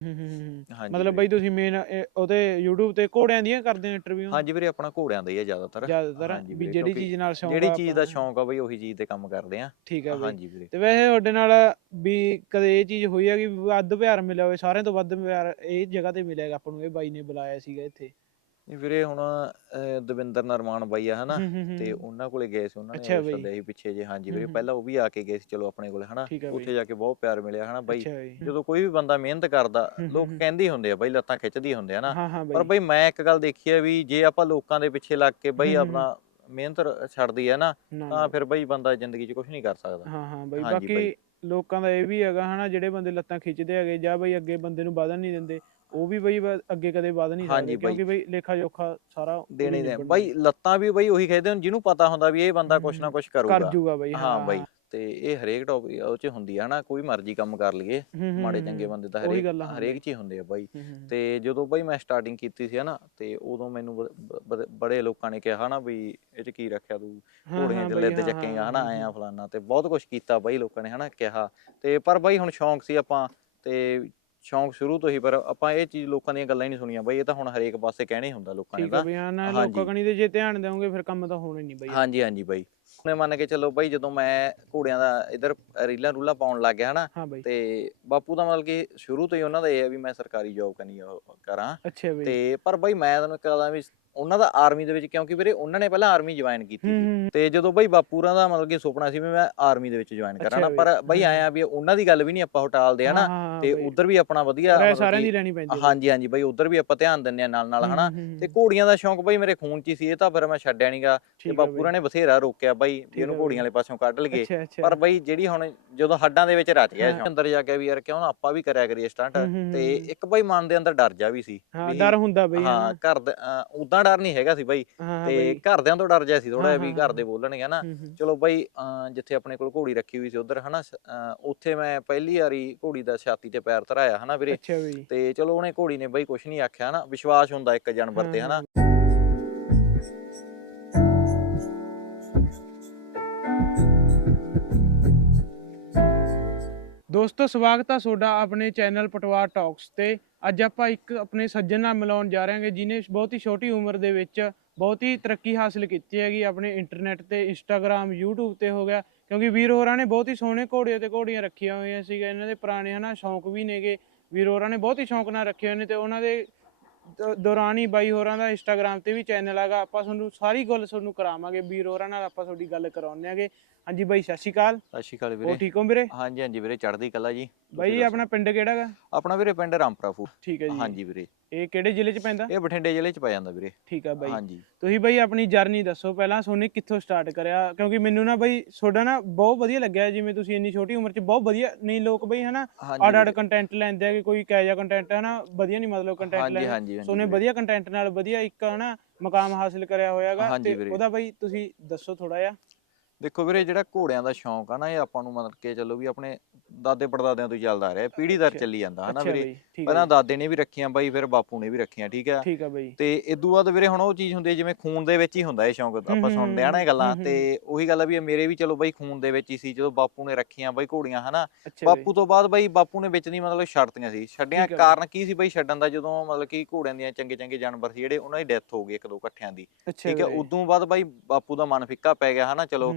ਹੂੰ ਹੂੰ ਹੂੰ ਹਾਂਜੀ ਮਤਲਬ ਵੀਰੇ। ਬਈ ਤੁਸੀਂ ਮੇਨ ਉਹਤੇ YouTube ਤੇ ਘੋੜਿਆਂ ਦੀਆਂ ਕਰਦੇ ਹੋ ਇੰਟਰਵਿਊ ਹਾਂਜੀ ਵੀਰੇ ਆਪਣਾ ਘੋੜਿਆਂ ਦਾ ਹੀ ਆ ਜ਼ਿਆਦਾਤਰ। ਜ਼ਿਆਦਾਤਰ ਹਾਂਜੀ ਵੀ ਵੀਰੇ, ਜਿਹੜੀ ਕਿਉਂਕਿ ਚੀਜ਼ ਨਾਲ ਸ਼ੌਂਕ ਜਿਹੜੀ ਆ ਚੀਜ਼ ਦਾ ਨੂੰ। ਸ਼ੌਂਕ ਆ ਬਈ ਉਹੀ ਚੀਜ਼ ਤੇ ਕੰਮ ਕਰਦੇ ਆ। ਠੀਕ ਹੈ ਬਈ। ਹਾਂਜੀ ਵੀਰੇ। ਤੇ ਵੈਸੇ ਤੁਹਾਡੇ ਨਾਲ ਵੀ ਕਦੇ ਇਹ ਚੀਜ਼ ਹੋਈ ਹੈ ਕਿ ਵੱਧ ਪਿਆਰ ਮਿਲਿਆ ਹੋਵੇ ਸਾਰਿਆਂ ਤੋਂ ਵੱਧ ਪਿਆਰ ਇਹ ਜਗ੍ਹਾ ਤੇ ਮਿਲਿਆ ਆਪਾਂ ਨੂੰ ਇਹ ਬਾਈ ਨੇ ਬੁਲਾਇਆ ਸੀਗਾ ਇੱਥੇ। ਨਹੀਂ ਵੀਰੇ ਹੁਣ ਅਹ, ਦਵਿੰਦਰ ਨਰਮਾਨ ਬਾਈ ਆ ਹਨਾ ਹੂੰ, ਹੂੰ, ਤੇ ਹੂੰ। ਉਹਨਾਂ ਕੋਲੇ ਗਏ ਸੀ ਉਹਨਾਂ ਨੇ ਅੱਛਾ ਬਈ। ਸੱਦਿਆ ਸੀ ਪਿੱਛੇ ਜੇ ਹਾਂਜੀ ਵੀਰੇ ਹੂੰ। ਪਹਿਲਾਂ ਉਹ ਵੀ ਆ ਕੇ ਗਏ ਸੀ ਚਲੋ ਆਪਣੇ ਕੋਲੇ ਹਨਾ ਠੀਕ ਬਈ। ਉੱਥੇ ਜਾ ਕੇ ਬਹੁਤ ਪਿਆਰ ਮਿਲਿਆ ਹਨਾ ਬਾਈ ਅੱਛਾ ਬਈ ਜਦੋਂ ਕੋਈ ਵੀ ਬੰਦਾ ਮਿਹਨਤ ਕਰਦਾ ਹੂੰ, ਹੂੰ, ਲੋਕ ਹੂੰ। ਕਹਿੰਦੇ ਹੀ ਹੁੰਦੇ ਆ ਬਾਈ ਲੱਤਾਂ ਖਿੱਚਦੀ ਹੁੰਦੇ ਆ ਨਾ ਹਾਂ ਹਾਂ ਪਰ ਬਈ ਬਈ ਮੈਂ ਇੱਕ ਗੱਲ ਦੇਖੀ ਹੈ ਵੀ ਜੇ ਆਪਾਂ ਲੋਕਾਂ ਦੇ ਪਿੱਛੇ ਲੱਗ ਕੇ ਬਈ ਹੂੰ, ਹੂੰ, ਆਪਣਾ ਮਿਹਨਤ ਰ- ਛੱਡਦੀ ਹੈ ਨਾ ਨਾ, ਤਾਂ। ਫਿਰ ਬਈ ਬੰਦਾ ਜ਼ਿੰਦਗੀ 'ਚ ਕੁਝ ਨਹੀਂ ਕਰ ਸਕਦਾ ਹਾਂ ਹਾਂ ਬਈ ਹਾਂਜੀ ਬਈ। ਬਾਕੀ ਲੋਕਾਂ ਦਾ ਇਹ ਵੀ ਹੈਗਾ ਹਨਾ ਜਿਹੜੇ ਬੰਦੇ ਲੱਤਾਂ ਖਿੱਚਦੇ ਹੈਗੇ ਜਾਂ ਬਈ ਅੱਗੇ ਬੰਦੇ ਨੂੰ ਵਧਣ ਨਹੀਂ ਦਿੰਦੇ ਉਹ ਵੀ ਬਈ ਵ- ਅੱਗੇ ਕਦੇ ਵਧ ਨਹੀਂ ਹਾਂਜੀ ਸਕਦੇ ਬਈ। ਕਿਉਂਕਿ ਬਈ। ਲੇਖਾ ਜੋਖਾ ਸਾਰਾ ਉਹੀ ਦੇਣੇ। ਦੇ ਨਿਭਣਾ। ਬਾਈ ਲੱਤਾਂ ਵੀ ਬਈ ਉਹੀ ਖੇਡਦੇ ਹਨ ਜਿਹਨੂੰ ਪਤਾ ਹੁੰਦਾ ਵੀ ਇਹ ਬੰਦਾ ਕੁਛ ਨਾ ਹੂੰ, ਕੁਛ ਕਰ ਕਰੂਗਾ। ਜੂਗਾ ਬਈ ਹਾਂ ਬਾਈ। ਤੇ ਇਹ ਹਰੇਕ ਟੌਪਿਕ ਉਹ 'ਚ ਹੁੰਦੀ ਆ ਨਾ ਕੋਈ ਮਰਜ਼ੀ ਕੰਮ ਕਰ ਲਈਏ ਮਾੜੇ ਚੰਗੇ। ਬੰਦੇ ਤਾਂ ਹਰੇਕ ਹਰੇਕ। 'ਚ ਹੀ ਹੁੰਦੇ ਆ ਬਾਈ। ਤੇ ਜਦੋਂ ਬਾਈ ਮੈਂ ਸਟਾਰਟਿੰਗ ਕੀਤੀ ਸੀ ਹਨਾ ਤੇ ਉਦੋਂ ਮੈਨੂੰ ਬੜੇ ਲੋਕਾਂ ਨੇ ਕਿਹਾ ਹਨਾ ਵੀ ਇਹ 'ਚ ਕੀ ਰੱਖਿਆ ਤੂੰ ਘੋੜੀਆਂ ਲਿੱਦ ਹਾਂ, ਚੱਕੇਗਾ ਹਨਾ ਆਇਆ। ਫਲਾਨਾ ਤੇ ਬਹੁਤ ਕੁਝ ਕੀਤਾ ਬਾਈ ਲੋਕਾਂ ਨੇ ਹਨਾ ਕਿਹਾ ਤੇ ਪਰ ਬਾਈ ਹੁਣ ਸ਼ੌਂਕ ਸੀ ਆਪਾਂ ਤੇ ਸ਼ੌਂਕ ਸ਼ੁਰੂ ਤੋਂ ਹੀ ਪਰ ਆਪਾਂ ਇਹ ਚੀਜ਼ ਲੋਕਾਂ ਦੀਆਂ ਗੱਲਾਂ ਹੀ ਨਹੀਂ ਸੁਣੀਆਂ ਬਾਈ ਇਹ ਤਾਂ ਹੁਣ ਹਰੇਕ ਪਾਸੇ ਕਹਿਣਾ ਹੁੰਦਾ ਲੋਕਾਂ ਨੇ ਠੀਕ ਤਾਂ ਹਾਂ ਨਾ ਹਾਂਜੀ। ਲੋਕਾਂ ਕਣੀ ਤੇ ਜੇ ਧਿਆਨ ਦੇਵੋਗੇ ਫਿਰ ਕੰਮ ਤਾਂ ਹੋਣਾ ਹੀ ਨਹੀਂ ਬਈ ਹਾਂਜੀ ਹਾਂਜੀ ਬਾਈ ਹੁਣ ਮੰਨ ਕੇ ਚੱਲੋ ਬਾਈ ਜਦੋਂ ਮੈਂ ਘੋੜਿਆਂ ਦਾ ਇਧਰ ਰੀਲਾਂ ਰੂਲਾਂ ਪਾਉਣ ਲੱਗ ਗਿਆ ਹਨਾ ਹਾਂ ਬਈ। ਤੇ ਬਾਪੂ ਦਾ ਮਤਲਬ ਕਿ ਸ਼ੁਰੂ ਤੋਂ ਹੀ ਉਹਨਾਂ ਦਾ ਇਹ ਹੈ ਵੀ ਮੈਂ ਸਰਕਾਰੀ ਜੌਬ ਕਰਨੀ ਆ ਕਰਾਂ। ਅੱਛਾ ਬਈ। ਤੇ ਪਰ ਬਾਈ ਮੈਂ ਤੁਹਾਨੂੰ ਕਹਦਾ ਵੀ ਉਹਨਾਂ ਦਾ ਆਰਮੀ ਦੇ ਵਿੱਚ ਕਿਉਂਕਿ ਵੀਰੇ ਉਹਨਾਂ ਨੇ ਪਹਿਲਾਂ ਆਰਮੀ ਜੁਆਇਨ ਕੀਤੀ ਸੀ। ਤੇ ਜਦੋਂ ਬਾਈ ਬਾਪੂਰਾਂ ਦਾ ਮਤਲਬ ਕਿ ਸੁਪਨਾ ਸੀ ਵੀ ਮੈਂ ਆਰਮੀ ਦੇ ਵਿੱਚ ਜੁਆਇਨ ਕਰਾਂ ਪਰ ਬਾਈ ਆਇਆ ਵੀ ਉਹਨਾਂ ਦੀ ਗੱਲ ਵੀ ਨਹੀਂ ਆਪਾਂ ਹਟਾਲਦੇ ਹਨਾ? ਤੇ। ਉਧਰ ਵੀ ਆਪਣਾ ਵਧੀਆ ਸਾਰਿਆਂ ਦੀ ਰਹਿਣੀ ਪੈਂਦੀ ਹੈ। ਹਾਂਜੀ ਹਾਂਜੀ ਬਾਈ ਉਧਰ ਵੀ ਆਪਾਂ ਧਿਆਨ ਦਿੰਨੇ ਆ ਨਾਲ ਨਾਲ ਹਨਾ? ਤੇ। ਘੋੜੀਆਂ ਦਾ ਸ਼ੌਂਕ ਬਾਈ ਮੇਰੇ ਖੂਨ 'ਚ ਹੀ ਸੀ ਇਹ ਤਾਂ ਫਿਰ ਮੈਂ ਛੱਡਿਆ ਨਹੀਂਗਾ ਤੇ ਬਾਪੂਰਾਂ ਨੇ ਬਥੇਰਾ ਰੋਕਿਆ ਬਾਈ ਵੀ ਇਹਨੂੰ ਘੋੜੀਆਂ। ਵਾਲੇ ਪਾਸੋਂ ਕੱਢ ਅੱਛਾ ਪਰ ਬਾਈ ਜਿਹੜੀ ਹੁਣ ਜਦੋਂ ਹੱਡਾਂ ਦੇ ਵਿੱਚ ਰਚ ਗਿਆ ਅੰਦਰ ਜਾ ਕੇ ਵੀ ਯਾਰ ਕਿਉਂ ਨਾ ਆਪਾਂ ਵੀ ਕਰਿਆ ਕਰੀਏ ਸਟੰਟ। ਤੇ। ਇੱਕ ਬਾਈ ਮਨ ਦੇ ਅੰਦਰ ਡਰ ਜਾ ਵੀ ਸੀ ਹਾਂ ਡਰ ਹੁੰਦਾ ਬਈ ਹਾਂ ਘਰ ਦੇ ਉਦਾਂ ਡਰ ਨਹੀਂ ਹੈਗਾ ਸੀ ਬਾਈ। ਤੇ ਘਰਦਿਆਂ ਤੋਂ ਡਰ ਜਾ ਸੀ ਥੋੜਾ ਵੀ ਘਰ ਦੇ। ਬੋਲਣਗੇ ਹਨਾ। ਚਲੋ ਬਾਈ ਜਿੱਥੇ ਆਪਣੇ ਕੋਲ ਘੋੜੀ ਰੱਖੀ ਹੋਈ ਸੀ ਉਧਰ ਹਨਾ ਉੱਥੇ ਮੈਂ ਪਹਿਲੀ ਵਾਰੀ ਘੋੜੀ ਦਾ ਛਾਤੀ ਤੇ ਪੈਰ ਧਰਾਇਆ ਹਨਾ ਵੀਰੇ। ਤੇ ਚਲੋ ਉਹਨੇ ਘੋੜੀ ਨੇ ਬਾਈ ਕੁਛ ਨਹੀਂ ਆਖਿਆ ਹਨਾ। ਵਿਸ਼ਵਾਸ ਹੁੰਦਾ ਇੱਕ ਜਾਨਵਰ ਤੇ ਹਨਾ। ਦੋਸਤੋ ਸਵਾਗਤ ਹੈ ਤੁਹਾਡਾ ਆਪਣੇ ਚੈਨਲ ਪਟਵਾ ਟਾਕਸ ਤੇ। ਅੱਜ ਆਪਾਂ ਇੱਕ ਆਪਣੇ ਸੱਜਣ ਨਾਲ ਮਿਲਾਉਣ ਜਾ ਰਹੇ ਹਾਂਗੇ ਜਿਨੇ ਬਹੁਤ ਹੀ ਛੋਟੀ ਉਮਰ ਦੇ ਵਿੱਚ ਬਹੁਤ ਹੀ ਤਰੱਕੀ ਹਾਸਲ ਕੀਤੀ ਹੈਗੀ, ਆਪਣੇ ਇੰਟਰਨੈਟ ਤੇ ਇੰਸਟਾਗ੍ਰam YouTube ਤੇ ਹੋ ਗਿਆ, ਕਿਉਂਕਿ ਵੀਰ ਹੋਰਾਂ ਨੇ ਬਹੁਤ ਹੀ ਸੋਹਣੇ ਘੋੜੇ ਤੇ ਘੋੜੀਆਂ ਰੱਖੀਆਂ ਹੋਈਆਂ ਸੀਗਾ ਇਹਨਾਂ ਦੇ ਪੁਰਾਣੇ ਹਨਾ ਸ਼ੌਂਕ ਵੀ ਨੇਗੇ, ਵੀਰ ਹੋਰਾਂ ਨੇ ਬਹੁਤ ਹੀ ਸ਼ੌਂਕ ਨਾਲ ਰੱਖੇ ਹੋਏ ਨੇ ਤੇ ਉਹਨਾਂ ਦੇ ਦੌਰਾਨ ਹੀ ਬਾਈ ਹੋਰਾਂ ਦਾ ਇੰਸਟਾਗ੍ਰam ਤੇ ਵੀ ਚੈਨਲ ਹੈਗਾ, ਆਪਾਂ ਤੁਹਾਨੂੰ ਸਾਰੀ ਗੱਲ ਤੁਹਾਨੂੰ ਕਰਾਵਾਂਗੇ, ਵੀਰ ਹੋਰਾਂ ਨਾਲ ਆਪਾਂ ਤੁਹਾਡੀ ਗੱਲ ਕਰਾਉਂਦੇ ਆਂਗੇ ਹਾਂਜੀ ਬਾਈ ਸਤਿ ਸ਼੍ਰੀ ਅਕਾਲ। ਸਤਿ ਸ਼੍ਰੀ ਅਕਾਲ ਵੀਰੇ। ਠੀਕ ਹੋ ਵੀਰੇ? ਹਾਂਜੀ ਹਾਂਜੀ ਵੀਰੇ ਚੜ੍ਹਦੀ ਕਲਾ ਜੀ। ਬਾਈ। ਆਪਣਾ ਪਿੰਡ ਕਿਹੜਾ ਆਪਣਾ ਵੀਰੇ ਪਿੰਡ ਰਾਮਪੁਰਾ ਫੂ ਠੀਕ ਹੈ ਜੀ। ਹਾਂਜੀ ਵੀਰੇ। ਇਹ ਕਿਹੜੇ ਜ਼ਿਲ੍ਹੇ 'ਚ ਪੈਂਦਾ? ਇਹ ਬਠਿੰਡੇ ਜ਼ਿਲ੍ਹੇ 'ਚ ਪੈ ਜਾਂਦਾ ਵੀਰੇ। ਠੀਕ ਆ ਬਾਈ। ਹਾਂਜੀ। ਤੁਸੀਂ ਬਾਈ ਆਪਣੀ ਜਰਨੀ ਦੱਸੋ। ਪਹਿਲਾਂ ਸੋਨੇ ਕਿੱਥੋਂ ਸਟਾਰਟ ਕਰਿਆ? ਕਿਉਂਕਿ ਮੈਨੂੰ ਨਾ ਬਾਈ ਤੁਹਾਡਾ ਨਾ ਬਹੁਤ ਵਧੀਆ ਲੱਗਿਆ। ਜਿਵੇਂ ਤੁਸੀਂ ਇੰਨੀ ਛੋਟੀ ਉਮਰ 'ਚ ਬਹੁਤ ਵਧੀਆ ਨਹੀਂ ਲੋਕ ਬਈ ਹਨਾ? Odd odd. ਕੰਟੈਂਟ ਲੈਂਦੇ ਆ ਕਿ ਕੋਈ ਕਹਿ ਜਾ ਕੰਟੈਂਟ ਹਨਾ? ਵਧੀਆ ਨਹੀਂ ਮਤਲਬ ਕੰਟੈਂਟ ਹਾਂਜੀ ਸੋਨੇ। ਵਧੀਆ ਕੰਟੈਂਟ ਨਾਲ ਵਧੀਆ ਇੱਕ ਹਨਾ ਮਕਾਮ ਹਾਸਿਲ ਕਰਿਆ ਹੋਇਆਗਾ ਤੇ। ਉਹਦਾ ਬਾਈ ਤੁਸੀਂ ਦੱਸੋ ਥੋੜਾ ਜਿਹਾ। ਦੇਖੋ ਵੀਰੇ, ਜਿਹੜਾ ਘੋੜਿਆਂ ਦਾ ਸ਼ੌਂਕ ਆ ਨਾ, ਇਹ ਆਪਾਂ ਨੂੰ ਮਤਲਬ ਕਿ ਚੱਲੋ ਵੀ ਆਪਣੇ ਦਾਦੇ ਪੜਦਾਦਿਆਂ ਤੋਂ ਹੀ ਚੱਲਦਾ ਆ ਰਿਹਾ ਪੀੜ੍ਹੀ ਦਰ। ਚੱਲੀ ਜਾਂਦਾ ਹਨਾ ਅੱਛਾ ਵੀਰੇ? ਬਾਈ ਠੀਕ ਪਹਿਲਾਂ ਦਾਦੇ ਨੇ ਵੀ ਰੱਖੀਆਂ ਬਾਈ ਫਿਰ ਬਾਪੂ ਨੇ ਵੀ ਰੱਖੀਆਂ ਠੀਕ ਆ? ਠੀਕ ਆ ਬਾਈ। ਤੇ ਇਦੋਂ ਬਾਅਦ ਵੀਰੇ ਹੁਣ ਉਹ ਚੀਜ਼ ਹੁੰਦੀ ਹੈ ਜਿਵੇਂ ਖੂਨ ਦੇ ਵਿੱਚ ਹੀ ਹੁੰਦਾ ਇਹ ਸ਼ੌਂਕ ਆਪਾਂ ਸੁਣਦੇ ਆ ਨਾ ਇਹ ਗੱਲਾਂ ਤੇ ਉਹੀ ਗੱਲ ਆ ਵੀ ਇਹ ਮੇਰੇ ਵੀ ਚਲੋ ਬਾਈ ਖੂਨ ਦੇ ਵਿੱਚ ਹੀ ਸੀ ਜਦੋਂ ਬਾਪੂ ਨੇ ਰੱਖੀਆਂ ਬਾਈ ਘੋੜੀਆਂ ਹਨਾ? ਅੱਛਾ ਬਾਈ। ਬਾਪੂ ਤੋਂ ਬਾਅਦ ਬਾਈ ਬਾਪੂ ਨੇ ਵਿੱਚ ਦੀ ਮਤਲਬ ਛੱਡਤੀਆਂ ਸੀ ਛੱਡਿਆਂ ਠੀਕ ਆ ਬਾਈ। ਕਾਰਨ ਕੀ ਸੀ ਬਾਈ ਛੱਡਣ ਦਾ? ਜਦੋਂ ਮਤਲਬ ਕਿ ਘੋੜਿਆਂ ਦੀਆਂ ਚੰਗੇ ਚੰਗੇ ਜਾਨਵਰ ਸੀ ਜਿਹੜੇ ਉਹਨਾਂ ਦੀ ਡੈਥ ਹੋ ਗਈ ਇੱਕ ਦੋ ਇਕੱਠਿਆਂ ਦੀ ਅੱਛਾ ਠੀਕ ਹੈ। ਉਦੋਂ ਬਾਅਦ ਬਾਈ ਬਾਪੂ ਦਾ ਮਨ ਫਿੱਕਾ ਪੈ ਗਿਆ ਹਨਾ? ਚਲੋ।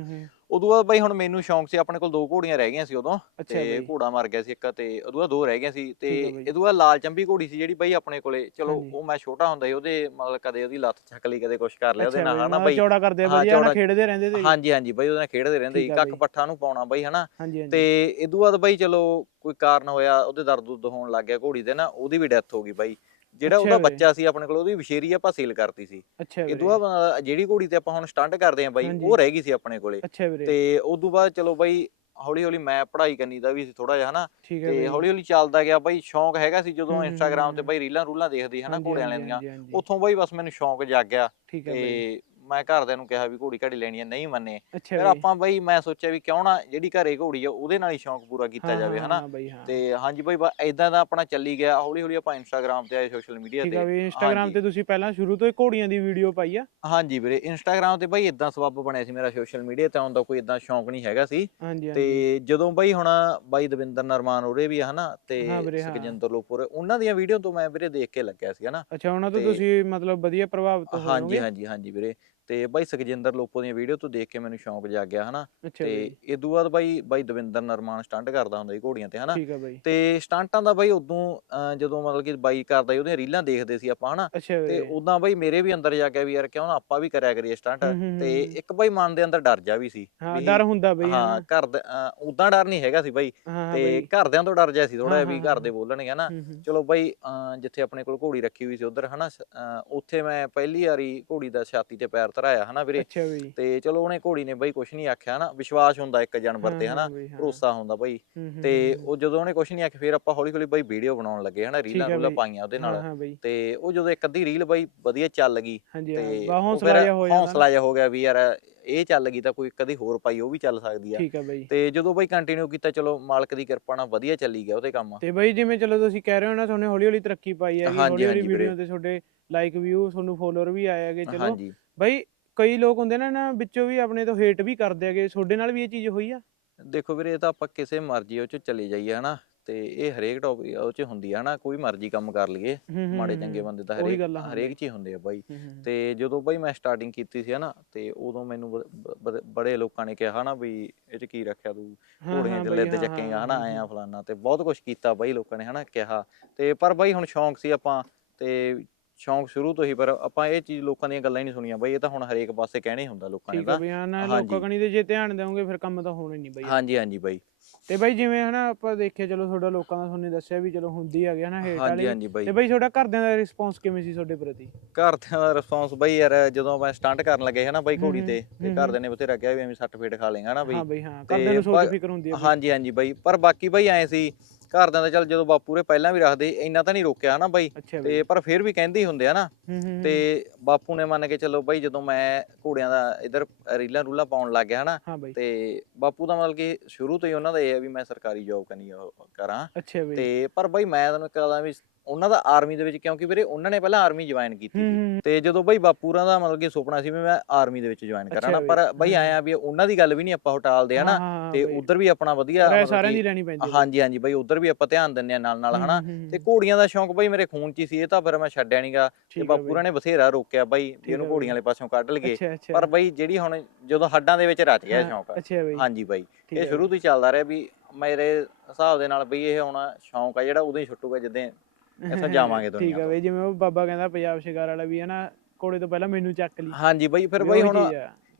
ਉਦੋਂ ਬਾਅਦ ਬਾਈ ਹੁਣ ਮੈਨੂੰ ਸ਼ੌਂਕ ਸੀ ਆਪਣੇ ਕੋਲ ਦੋ ਘੋੜੀਆਂ ਰਹਿ ਗਈਆਂ ਸੀ ਉਦੋਂ ਤੇ ਘੋੜਾ ਮਰ ਗਿਆ ਸੀ ਇੱਕ ਤੇ ਉਦੋਂ ਬਾਅਦ ਦੋ ਰਹਿ ਗਈਆਂ ਸੀ ਤੇ। ਇਹਦੋਂ ਬਾਅਦ ਲਾਲ ਚੰਬੀ ਘੋੜੀ ਸੀ ਜਿਹੜੀ ਬਾਈ ਆਪਣੇ ਕੋਲੇ ਚਲੋ। ਉਹ ਮੈਂ ਛੋਟਾ ਹੁੰਦਾ ਸੀ ਉਹਦੇ ਮਤਲਬ ਕਦੇ ਉਹਦੀ ਲੱਤ ਚੱਕ ਲਈ ਕਦੇ ਕੁਛ ਕਰ ਲਿਆ ਉਹਦੇ ਨਾਲ ਹਨਾ ਬਾਈ। ਚੌੜਾ ਕਰਦੇ ਵਧੀਆ ਨਾ ਚੌੜਾ- ਖੇਡਦੇ ਰਹਿੰਦੇ ਤੇ। ਹਾਂਜੀ ਹਾਂਜੀ ਬਾਈ ਉਹਦੇ ਨਾਲ ਖੇਡਦੇ ਰਹਿੰਦੇ ਸੀ ਬਾਈ। ਪੱਠਾ ਨੂੰ ਪਾਉਣਾ ਬਾਈ ਹਨਾ। ਤੇ ਇਦੋਂ ਬਾਅਦ ਬਾਈ ਚਲੋ ਕੋਈ ਕਾਰਨ ਹੋਇਆ ਉਹਦੇ ਦਰਦ ਦੁੱਧ ਹੋਣ ਲੱਗ ਗਿਆ ਘੋੜੀ ਦੇ ਨਾ ਉਹਦੀ ਵੀ ਡੈਥ ਹੋ ਗਈ ਬਾਈ। ਜਿਹੜਾ ਉਹਦਾ। ਬੱਚਾ ਸੀ ਆਪਣੇ ਕੋਲ ਉਹਦੀ ਵਿਸ਼ੇਰੀ ਆਪਾਂ ਸੇਲ ਕਰਤੀ ਸੀ ਇਦੋਂ ਬਾਅਦ ਜਿਹੜੀ ਘੋੜੀ ਤੇ ਆਪਾਂ ਹੁਣ ਸਟੰਟ ਕਰਦੇ ਆਂ ਬਾਈ। ਉਹ ਰਹਿ ਗਈ ਸੀ ਆਪਣੇ ਕੋਲੇ ਅੱਛਾ ਵੀਰੇ ਤੇ ਬਾਅਦ ਚਲੋ ਬਾਈ ਹੌਲੀ ਹੌਲੀ ਮੈਂ ਪੜ੍ਹਾਈ ਕਰਨੀ ਦਾ ਵੀ ਸੀ ਥੋੜਾ ਜਿਹਾ ਹਨਾ ਤੇ। ਹੌਲੀ ਹੌਲੀ ਚੱਲਦਾ ਗਿਆ ਬਾਈ ਸ਼ੌਂਕ ਹੈਗਾ ਸੀ ਜਦੋਂ ਇੰਸਟਾਗ੍ਰam ਤੇ। ਬਾਈ ਰੀਲਾਂ ਰੂਲਾਂ ਦੇਖਦੀ ਹਨਾ ਘੋੜਿਆਂ ਲੈਂਦੀਆਂ। ਉੱਥੋਂ ਬਾਈ ਬਸ ਮੈਨੂੰ ਸ਼ੌਂਕ ਜਾਗ ਗਿਆ ਤੇ ਮੈਂ ਘਰਦਿਆਂ ਨੂੰ ਕਿਹਾ ਵੀ ਘੋੜੀ ਘਾੜੀ ਲੈਣੀ ਹੈ ਨਹੀਂ ਮੰਨੇ। ਅੱਛਾ ਫਿਰ ਆਪਾਂ ਬਈ ਮੈਂ ਸੋਚਿਆ ਵੀ ਕਿਉਂ ਨਾ ਜਿਹੜੀ ਘਰੇ ਘੋੜੀ ਆ ਉਹਦੇ ਨਾਲ ਹੀ ਸ਼ੌਂਕ ਪੂਰਾ ਕੀਤਾ ਹਾਂ, ਜਾਵੇ ਹਾਂ, ਹਨਾ? ਹਾਂ ਹਾਂ। ਤੇ ਹਾਂਜੀ ਬਈ ਇਦਾਂ ਦਾ ਆਪਣਾ ਚੱਲੀ ਗਿਆ ਹੌਲੀ ਹੌਲੀ ਆਪਾਂ ਇੰਸਟਾਗ੍ਰam ਤੇ ਆਏ ਸੋਸ਼ਲ ਮੀਡੀਆ ਠੀਕ ਆ ਤੇ ਵੀ ਇੰਸਟਾਗ੍ਰam ਹਾਂਜੀ। ਤੇ ਤੁਸੀਂ ਪਹਿਲਾਂ ਸ਼ੁਰੂ ਤੋਂ ਹੀ ਘੋੜੀਆਂ ਦੀ ਵੀਡੀਓ ਪਾਈ ਆ। ਹਾਂਜੀ ਵੀਰੇ ਇੰਸਟਾਗ੍ਰam ਤੇ ਬਈ ਇਦਾਂ ਸਬੱਬ ਬਣਿਆ ਸੀ ਮੇਰਾ ਸੋਸ਼ਲ ਮੀਡੀਆ ਤੇ ਆਉਣ ਦਾ ਕੋਈ ਇਦਾਂ ਸ਼ੌਂਕ ਨਹੀਂ ਹੈਗਾ ਸੀ। ਹਾਂਜੀ ਹਾਂਜੀ। ਤੇ ਜਦੋਂ ਬਈ ਹੁਣ ਬਾਈ ਦਵਿੰਦਰ ਨਰਮਾਨ ਉਰੇ ਵੀ ਹਨਾ? ਤੇ ਹਾਂ ਹਾਂ। ਸੁਖਜਿੰਦਰ ਲੋਪੁਰ ਉਹਨਾਂ ਦੀਆਂ ਵੀਡੀਓ ਤੋਂ ਮੈਂ ਵੀਰੇ ਦੇਖ ਕੇ ਲੱਗਿਆ ਸੀ ਹਨਾ? ਅੱਛਾ ਉਹਨਾਂ ਤੋਂ ਤੇ- ਤੁਸੀਂ ਮਤਲਬ ਵਧੀਆ ਪ੍ਰਭਾਵਿਤ ਹਾਂਜੀ ਹੋਵੋਗੇ? ਹਾਂਜੀ ਹਾਂਜੀ ਵੀਰੇ। ਤੇ ਬਾਈ ਸੁਖਜਿੰਦਰ ਲੋਪੋ ਦੀਆਂ ਵੀਡੀਓ ਤੋਂ ਦੇਖ ਕੇ ਮੈਨੂੰ ਸ਼ੌਂਕ ਜਾਗ ਗਿਆ ਹਨਾ? ਅੱਛਾ ਤੇ ਬਈ। ਇਦੋਂ ਬਾਅਦ ਬਾਈ ਬਾਈ ਦਵਿੰਦਰ ਨਰਮਾਨ ਸਟੰਟ ਕਰਦਾ ਹੁੰਦਾ ਸੀ ਘੋੜੀਆਂ ਤੇ ਹਨਾ? ਠੀਕ ਆ ਬਈ। ਤੇ ਸਟੰਟਾਂ ਦਾ ਬਾਈ ਉਦੋਂ ਅਹ, ਜਦੋਂ ਮਤਲਬ ਕਿ ਬਾਈ ਕਰਦਾ ਸੀ ਉਹਦੀਆਂ ਰੀਲਾਂ ਦੇਖਦੇ ਸੀ ਆਪਾਂ ਹਨਾ? ਅੱਛਾ ਤੇ ਬਈ। ਉਦਾਂ ਬਾਈ ਮੇਰੇ ਵੀ ਅੰਦਰ ਜਾ ਗਿਆ ਵੀ ਯਾਰ ਕਿਉਂ ਨਾ ਆਪਾਂ ਵੀ ਕਰਿਆ ਕਰੀਏ ਸਟੰਟ। ਹੂੰ, ਹੂੰ, ਤੇ ਹੂੰ। ਇੱਕ ਬਾਈ ਮਨ ਦੇ ਅੰਦਰ ਡਰ ਜਾ ਵੀ ਸੀ ਹਾਂ ਵੀ ਡਰ ਹੁੰਦਾ ਬਈ ਹਾਂ ਹਾਂ ਘਰ ਦੇ ਉਦਾਂ ਡਰ ਨਹੀਂ ਹੈਗਾ ਸੀ ਬਾਈ। ਹਾਂ ਤੇ ਬਈ। ਘਰਦਿਆਂ ਤੋਂ ਡਰ ਜਾ ਸੀ ਥੋੜਾ ਹਾਂ, ਵੀ ਹਾਂ, ਘਰ ਦੇ। ਬੋਲਣਗੇ ਹਨਾ? ਹੂੰ, ਹੂੰ। ਚਲੋ ਬਾਈ ਅਹ, ਜਿੱਥੇ ਆਪਣੇ ਕੋਲ ਘੋੜੀ ਰੱਖੀ ਹੋਈ ਸੀ ਉਧਰ ਹਨਾ? ਸ- ਅਹ, ਉੱਥੇ ਮੈਂ ਪਹਿਲੀ ਵਾਰੀ ਘੋੜੀ ਦਾ ਛਾਤੀ ਤੇ ਪੈਰ ਧਰਾਇਆ ਹਨਾ ਵੀਰੇ? ਤੇ ਚਲੋ ਉਹਨੇ ਘੋੜੀ ਨੇ ਬਾਈ ਕੁਛ ਨਹੀਂ ਆਖਿਆ ਹਨਾ? ਵਿਸ਼ਵਾਸ ਹੁੰਦਾ ਇੱਕ ਜਾਨਵਰ ਤੇ ਹਾਂ, ਹਨਾ? ਹਾਂ ਹਾਂ। ਭਰੋਸਾ ਹੁੰਦਾ ਬਾਈ। ਹੂੰ, ਹੂੰ, ਤੇ ਹੂੰ, ਉਹ ਜਦੋਂ ਉਹਨੇ ਕੁਛ ਨਹੀਂ ਆਖਿਆ ਫਿਰ ਆਪਾਂ ਹੌਲੀ ਹੌਲੀ ਬਾਈ ਵੀਡੀਓ ਬਣਾਉਣ ਲੱਗੇ ਹਨਾ? ਰੀਲਾਂ ਹੈ ਰੂਲਾਂ। ਪਾਈਆਂ ਉਹਦੇ ਹਾਂ ਨਾਲ ਹਾਂ ਤੇ ਉਹ ਜਦੋਂ ਇੱਕ ਅੱਧੀ ਰੀਲ ਬਾਈ ਵਧੀਆ ਚੱਲ ਗਈ ਹਾਂ। ਤੇ ਹੌਸਲਾ ਜਿਹਾ ਹੋ ਹੋ ਗਿਆ ਵੀ ਯਾਰ ਇਹ ਚੱਲ ਗਈ ਤਾਂ ਕੋਈ ਕਦੀ ਹੋਰ ਪਾਈ ਉਹ ਵੀ ਚੱਲ ਸਕਦੀ ਆ। ਠੀਕ ਆ ਬਈ। ਤੇ ਜਦੋਂ ਬਾਈ ਕੰਟੀਨਿਊ ਕੀਤਾ ਚਲੋ ਮਾਲਕ ਦੀ ਕਿਰਪਾ ਨਾਲ ਵਧੀਆ ਚੱਲੀ ਗਿਆ ਉਹਦੇ ਕੰਮ। ਤੇ ਬਈ ਜਿਵੇਂ ਚਲੋ ਤੁਸੀਂ ਕਹਿ ਰਹੇ ਹੋ ਨਾ ਤੁਹਾਨੂੰ ਹੌਲੀ ਹੌਲੀ ਤਰੱਕੀ ਪਾਈ ਹਾਂਜੀ, ਹੌਲੀ ਹੌਲੀ। ਵੀਡੀਓ ਤੇ ਤੁਹਾਡੇ ਲਾਈਕ ਵਿਊ ਤੁਹਾਨੂੰ ਫੋਲੋਅਰ ਵੀ ਆਏ ਹੈਗੇ ਚਲੋ। ਹਾਂਜੀ। ਬਈ ਕਈ ਲੋਕ ਹੁੰਦੇ ਨੇ ਨਾ ਵਿੱਚੋਂ ਵੀ ਆਪਣੇ ਤੋਂ ਹੇਟ ਵੀ ਕਰਦੇ ਹੈਗੇ ਤੁਹਾਡੇ ਨਾਲ ਵੀ ਇਹ ਚੀਜ਼ ਹੋਈ ਆ ਦੇਖੋ ਵੀਰੇ ਇਹ ਤਾਂ ਆਪਾਂ ਕਿਸੇ ਮਰਜ਼ੀ ਉਹ ਚ ਚਲੇ ਜਾਈਏ ਹਨਾ ਤੇ ਇਹ ਹਰੇਕ ਟੌਪਿਕ ਉਹ ਚ ਹੁੰਦੀ ਆ ਹਨਾ ਕੋਈ ਮਰਜ਼ੀ ਕੰਮ ਕਰ ਲਈਏ ਮਾੜੇ ਚੰਗੇ। ਬੰਦੇ ਤਾਂ ਹਰੇਕ ਹਰੇਕ। ਚ ਹੀ ਹੁੰਦੇ ਆ ਬਾਈ ਤੇ ਜਦੋਂ ਬਾਈ ਮੈਂ ਸਟਾਰਟਿੰਗ ਕੀਤੀ ਸੀ ਹਨਾ ਤੇ ਉਦੋਂ ਮੈਨੂੰ ਬੜੇ ਲੋਕਾਂ ਨੇ ਕਿਹਾ ਹਨਾ ਵੀ ਇਹ ਚ ਕੀ ਰੱਖਿਆ ਤੂੰ ਘੋੜੀਆਂ ਬਈ, ਲਿੱਦ ਚੱਕੇਗਾ ਹਨਾ ਆਇਆ। ਫਲਾਨਾ ਤੇ ਬਹੁਤ ਕੁਝ ਕੀਤਾ ਬਾਈ ਲੋਕਾਂ ਨੇ ਹਨਾ ਕਿਹਾ ਤੇ ਪਰ ਬਾਈ ਹੁਣ ਸ਼ੌਂਕ ਸੀ ਆਪਾਂ ਤੇ ਸ਼ੌਂਕ ਸ਼ੁਰੂ ਤੋਂ ਹੀ ਪਰ ਆਪਾਂ ਇਹ ਚੀਜ਼ ਲੋਕਾਂ ਦੀਆਂ ਗੱਲਾਂ ਹੀ ਨਹੀਂ ਸੁਣੀਆਂ ਬਾਈ ਇਹ ਤਾਂ ਹੁਣ ਹਰੇਕ ਪਾਸੇ ਕਹਿਣੇ ਹੁੰਦਾ ਲੋਕਾਂ ਨੇ ਠੀਕ ਆ ਤਾਂ। ਬਈ ਹਾਂ ਨਾ ਹਾਂਜੀ। ਲੋਕਾਂ ਕਣੀ ਦੇ ਜੇ ਧਿਆਨ ਦੇਵੋਗੇ ਫਿਰ ਕੰਮ ਤਾਂ ਹੋਣਾ ਹੀ ਨਹੀਂ ਬਈ। ਹਾਂਜੀ ਹਾਂਜੀ ਬਾਈ। ਤੇ ਬਈ ਜਿਵੇਂ ਹਨਾ ਆਪਾਂ ਦੇਖਿਆ ਚਲੋ ਤੁਹਾਡਾ ਲੋਕਾਂ ਦਾ ਤੁਹਾਨੂੰ ਦੱਸਿਆ ਵੀ ਚਲੋ ਹੁੰਦੀ ਹੈਗੇ ਹਨਾ ਹੇਟ ਹਾਂਜੀ ਵਾਲੀ। ਹਾਂਜੀ ਬਾਈ। ਤੇ ਬਈ ਤੁਹਾਡਾ ਘਰਦਿਆਂ ਦਾ ਰਿਸਪੌਂਸ ਕਿਵੇਂ ਸੀ ਤੁਹਾਡੇ ਪ੍ਰਤੀ? ਘਰਦਿਆਂ ਦਾ ਰਿਸਪੌਂਸ ਬਈ ਯਾਰ ਜਦੋਂ ਮੈਂ ਸਟੰਟ ਕਰਨ ਲੱਗੇ ਹਨਾ ਬਾਈ ਘੋੜੀ ਤੇ ਤੇ ਘਰਦਿਆਂ ਨੇ ਬਥੇਰਾ ਕਿਹਾ ਵੀ ਐਵੇਂ ਸੱਟ ਫੇਟ ਖਾ ਲੇਗਾ ਹਨਾ ਬਈ। ਹਾਂ ਬਈ ਹਾਂ ਤੇ ਘਰਦਿਆਂ ਨੂੰ ਸੋਚ ਪਰ- ਫਿਕਰ ਹੁੰਦੀ ਬਈ। ਹਾਂਜੀ ਹਾਂਜੀ ਬਾਈ ਪਰ ਬਾਕੀ ਬਾਈ ਐ ਸੀ ਘਰਦਿਆਂ ਦਾ ਚੱਲ ਜਦੋਂ ਬਾਪੂ ਰੇ ਪਹਿਲਾਂ ਵੀ ਰੱਖਦੇ ਇੰਨਾ ਤਾਂ ਨਹੀਂ ਰੋਕਿਆ ਹਨਾ ਬਾਈ। ਤੇ ਪਰ ਫਿਰ ਵੀ ਕਹਿੰਦੇ ਹੀ ਹੁੰਦੇ ਆ ਨਾ। ਤੇ ਬਾਪੂ ਨੇ ਮੰਨ ਕੇ ਚੱਲੋ ਬਾਈ ਜਦੋਂ ਮੈਂ ਘੋੜਿਆਂ ਦਾ ਇਧਰ ਰੀਲਾਂ ਰੂਲਾਂ ਪਾਉਣ ਲੱਗ ਗਿਆ ਹਨਾ ਤੇ ਬਾਪੂ ਦਾ ਮਤਲਬ ਕਿ ਸ਼ੁਰੂ ਤੋਂ ਹੀ ਉਹਨਾਂ ਦਾ ਇਹ ਹੈ ਵੀ ਮੈਂ ਸਰਕਾਰੀ ਜੌਬ ਕਰਨੀ ਕਰਾਂ। ਤੇ ਪਰ ਬਾਈ ਮੈਂ ਤੁਹਾਨੂੰ ਕਹਦਾ ਵੀ ਉਹਨਾਂ ਦਾ ਆਰਮੀ ਦੇ ਵਿੱਚ ਕਿਉਂਕਿ ਵੀਰੇ ਉਹਨਾਂ ਨੇ ਪਹਿਲਾਂ ਆਰਮੀ ਜੁਆਇਨ ਕੀਤੀ ਸੀ। ਤੇ ਜਦੋਂ ਬਾਈ ਬਾਪੂਰਾਂ ਦਾ ਮਤਲਬ ਕਿ ਸੁਪਨਾ ਸੀ ਵੀ ਮੈਂ ਆਰਮੀ ਦੇ ਵਿੱਚ ਜੁਆਇਨ ਕਰਾਂ ਨਾ ਪਰ ਬਾਈ। ਆਇਆ ਵੀ ਉਹਨਾਂ ਦੀ ਗੱਲ ਵੀ ਨਹੀਂ ਆਪਾਂ ਹਟਾਲਦੇ ਹਨਾ? ਤੇ। ਉਧਰ ਵੀ ਆਪਣਾ ਵਧੀਆ ਸਾਰਿਆਂ ਦੀ ਰਹਿਣੀ ਪੈਂਦੀ ਹਾਂਜੀ ਹਾਂਜੀ ਬਾਈ ਉਧਰ ਵੀ ਆਪਾਂ ਧਿਆਨ ਦਿੰਨੇ ਆ ਨਾਲ ਨਾਲ ਹਨਾ? ਤੇ ਘੋੜੀਆਂ ਦਾ ਸ਼ੌਂਕ ਬਾਈ ਮੇਰੇ ਖੂਨ 'ਚ ਹੀ ਸੀ ਇਹ ਤਾਂ ਫਿਰ ਮੈਂ ਛੱਡਿਆ ਨਹੀਂਗਾ ਤੇ ਬਾਪੂਰਾਂ। ਨੇ ਬਥੇਰਾ ਰੋਕਿਆ ਬਾਈ ਇਹਨੂੰ ਘੋੜੀਆਂ। ਵਾਲੇ ਪਾਸਿਓਂ ਕੱਢ ਲਗੇ ਪਰ ਬਾਈ ਜਿਹੜੀ ਹੁਣ ਜਦੋਂ ਹੱਡਾਂ ਦੇ ਵਿੱਚ ਰਚ ਗਿਆ ਸ਼ੌਂਕ। ਹਾਂਜੀ ਬਾਈ ਇਹ ਸ਼ੁਰੂ ਤੋਂ ਹੀ ਚੱਲਦਾ ਰਿਹਾ ਵੀ ਮੇਰੇ ਹਿਸਾਬ ਦੇ ਨਾਲ ਬਈ ਇਹ ਹੁਣ ਸ਼ੌਂਕ ਆ ਜਿਹੜਾ ਉਦੋਂ ਹੀ ਛੁੱਟੂਗਾ ਜਿੱਦਾਂ ਇੱਥੋਂ ਜਾਵਾਂਗੇ ਠੀਕ ਦੁਨੀਆ ਆ ਤੋਂ। ਬਈ ਜਿਵੇਂ ਉਹ ਬਾਬਾ ਕਹਿੰਦਾ ਪੰਜਾਬ ਸ਼ਿਕਾਰ ਵਾਲਾ ਵੀ ਹੈ ਨਾ ਕੋੜੇ ਤੋਂ ਪਹਿਲਾਂ ਮੈਨੂੰ ਚੱਕ ਲਈ। ਹਾਂਜੀ ਬਾਈ ਫਿਰ ਬਾਈ ਹੁਣ।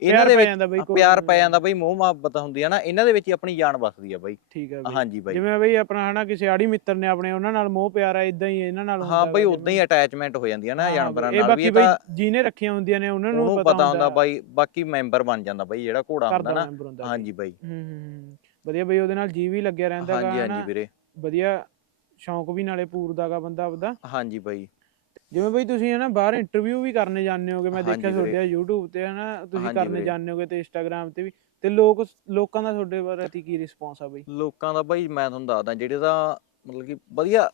ਇਹਨਾਂ ਦੇ ਵਿੱਚ ਹਾਂ, ਪਿਆਰ। ਪੈ ਜਾਂਦਾ ਬਈ ਮੋਹ ਮੁਹੱਬਤ ਹੁੰਦੀ ਆ ਨਾ ਇਹਨਾਂ ਦੇ ਵਿੱਚ ਹੀ ਆਪਣੀ ਜਾਨ ਵੱਸਦੀ ਆ ਬਾਈ। ਠੀਕ ਆ ਬਈ। ਹਾਂਜੀ ਬਾਈ। ਜਿਵੇਂ ਬਈ ਆਪਣਾ ਹਨਾ ਕਿਸੇ ਆੜੀ ਮਿੱਤਰ ਨੇ ਆਪਣੇ ਉਹਨਾਂ ਨਾਲ ਮੋਹ ਪਿਆਰ ਆ ਇਦਾਂ ਹੀ ਇਹਨਾਂ ਨਾਲ ਹਾਂ ਬਈ ਉਦਾਂ ਹੀ ਅਟੈਚਮੈਂਟ ਹੋ ਜਾਂਦੀ ਆ ਨਾ ਹਾਂ ਜਾਨਵਰਾਂ ਨਾਲ ਵੀ ਬਾਕੀ ਇਹ ਬਈ ਤਾਂ ਜਿਹਨੇ ਰੱਖੀਆਂ ਹੁੰਦੀਆਂ ਨੇ ਉਹਨਾਂ ਨੂੰ ਉਹਨੂੰ ਪਤਾ ਹੁੰਦਾ ਬਾਈ ਬਾਕੀ ਮੈਂਬਰ ਬਣ ਜਾਂਦਾ ਬਾਈ ਜਿਹੜਾ ਘੋੜਾ ਹੁੰਦਾ ਨਾ। ਹਾਂਜੀ ਬਾਈ। ਹੂੰ ਹੂੰ ਹੂੰ। ਵਧੀਆ ਬਈ ਉਹਦੇ ਨਾਲ ਜੀ ਵੀ ਲੱਗਿਆ ਰਹਿੰਦਾ ਹਾਂਜੀ ਹਾਂਜੀ ਵੀਰੇ। ਵਧੀਆ ਸ਼ੌਂਕ ਵੀ ਨਾਲੇ ਪੂਰਦਾਗਾ ਬੰਦਾ ਆਪਦਾ ਹਾਂਜੀ ਬਾਈ ਜਿਵੇਂ ਬਈ ਤੁਸੀਂ ਹਨਾ ਬਾਹਰ ਇੰਟਰਵਿਊ ਵੀ ਕਰਨੇ ਜਾਂਦੇ ਹੋਗੇ ਮੈਂ ਦੇਖਿਆ। ਤੁਹਾਡੇ YouTube ਤੇ ਹਨਾ ਤੁਸੀਂ ਕਰਨੇ। ਜਾਂਦੇ ਹੋਗੇ ਤੇ Instagram ਤੇ ਵੀ ਤੇ ਲੋਕ ਲੋਕਾਂ ਦਾ ਤੁਹਾਡੇ ਪ੍ਰਤੀ ਕੀ ਰਿਸਪੌਂਸ ਆ ਬਈ ਲੋਕਾਂ ਦਾ ਬਾਈ ਮੈਂ ਤੁਹਾਨੂੰ ਦੱਸਦਾ ਜਿਹੜੇ ਤਾਂ ਮਤਲਬ ਕਿ ਵਧੀਆ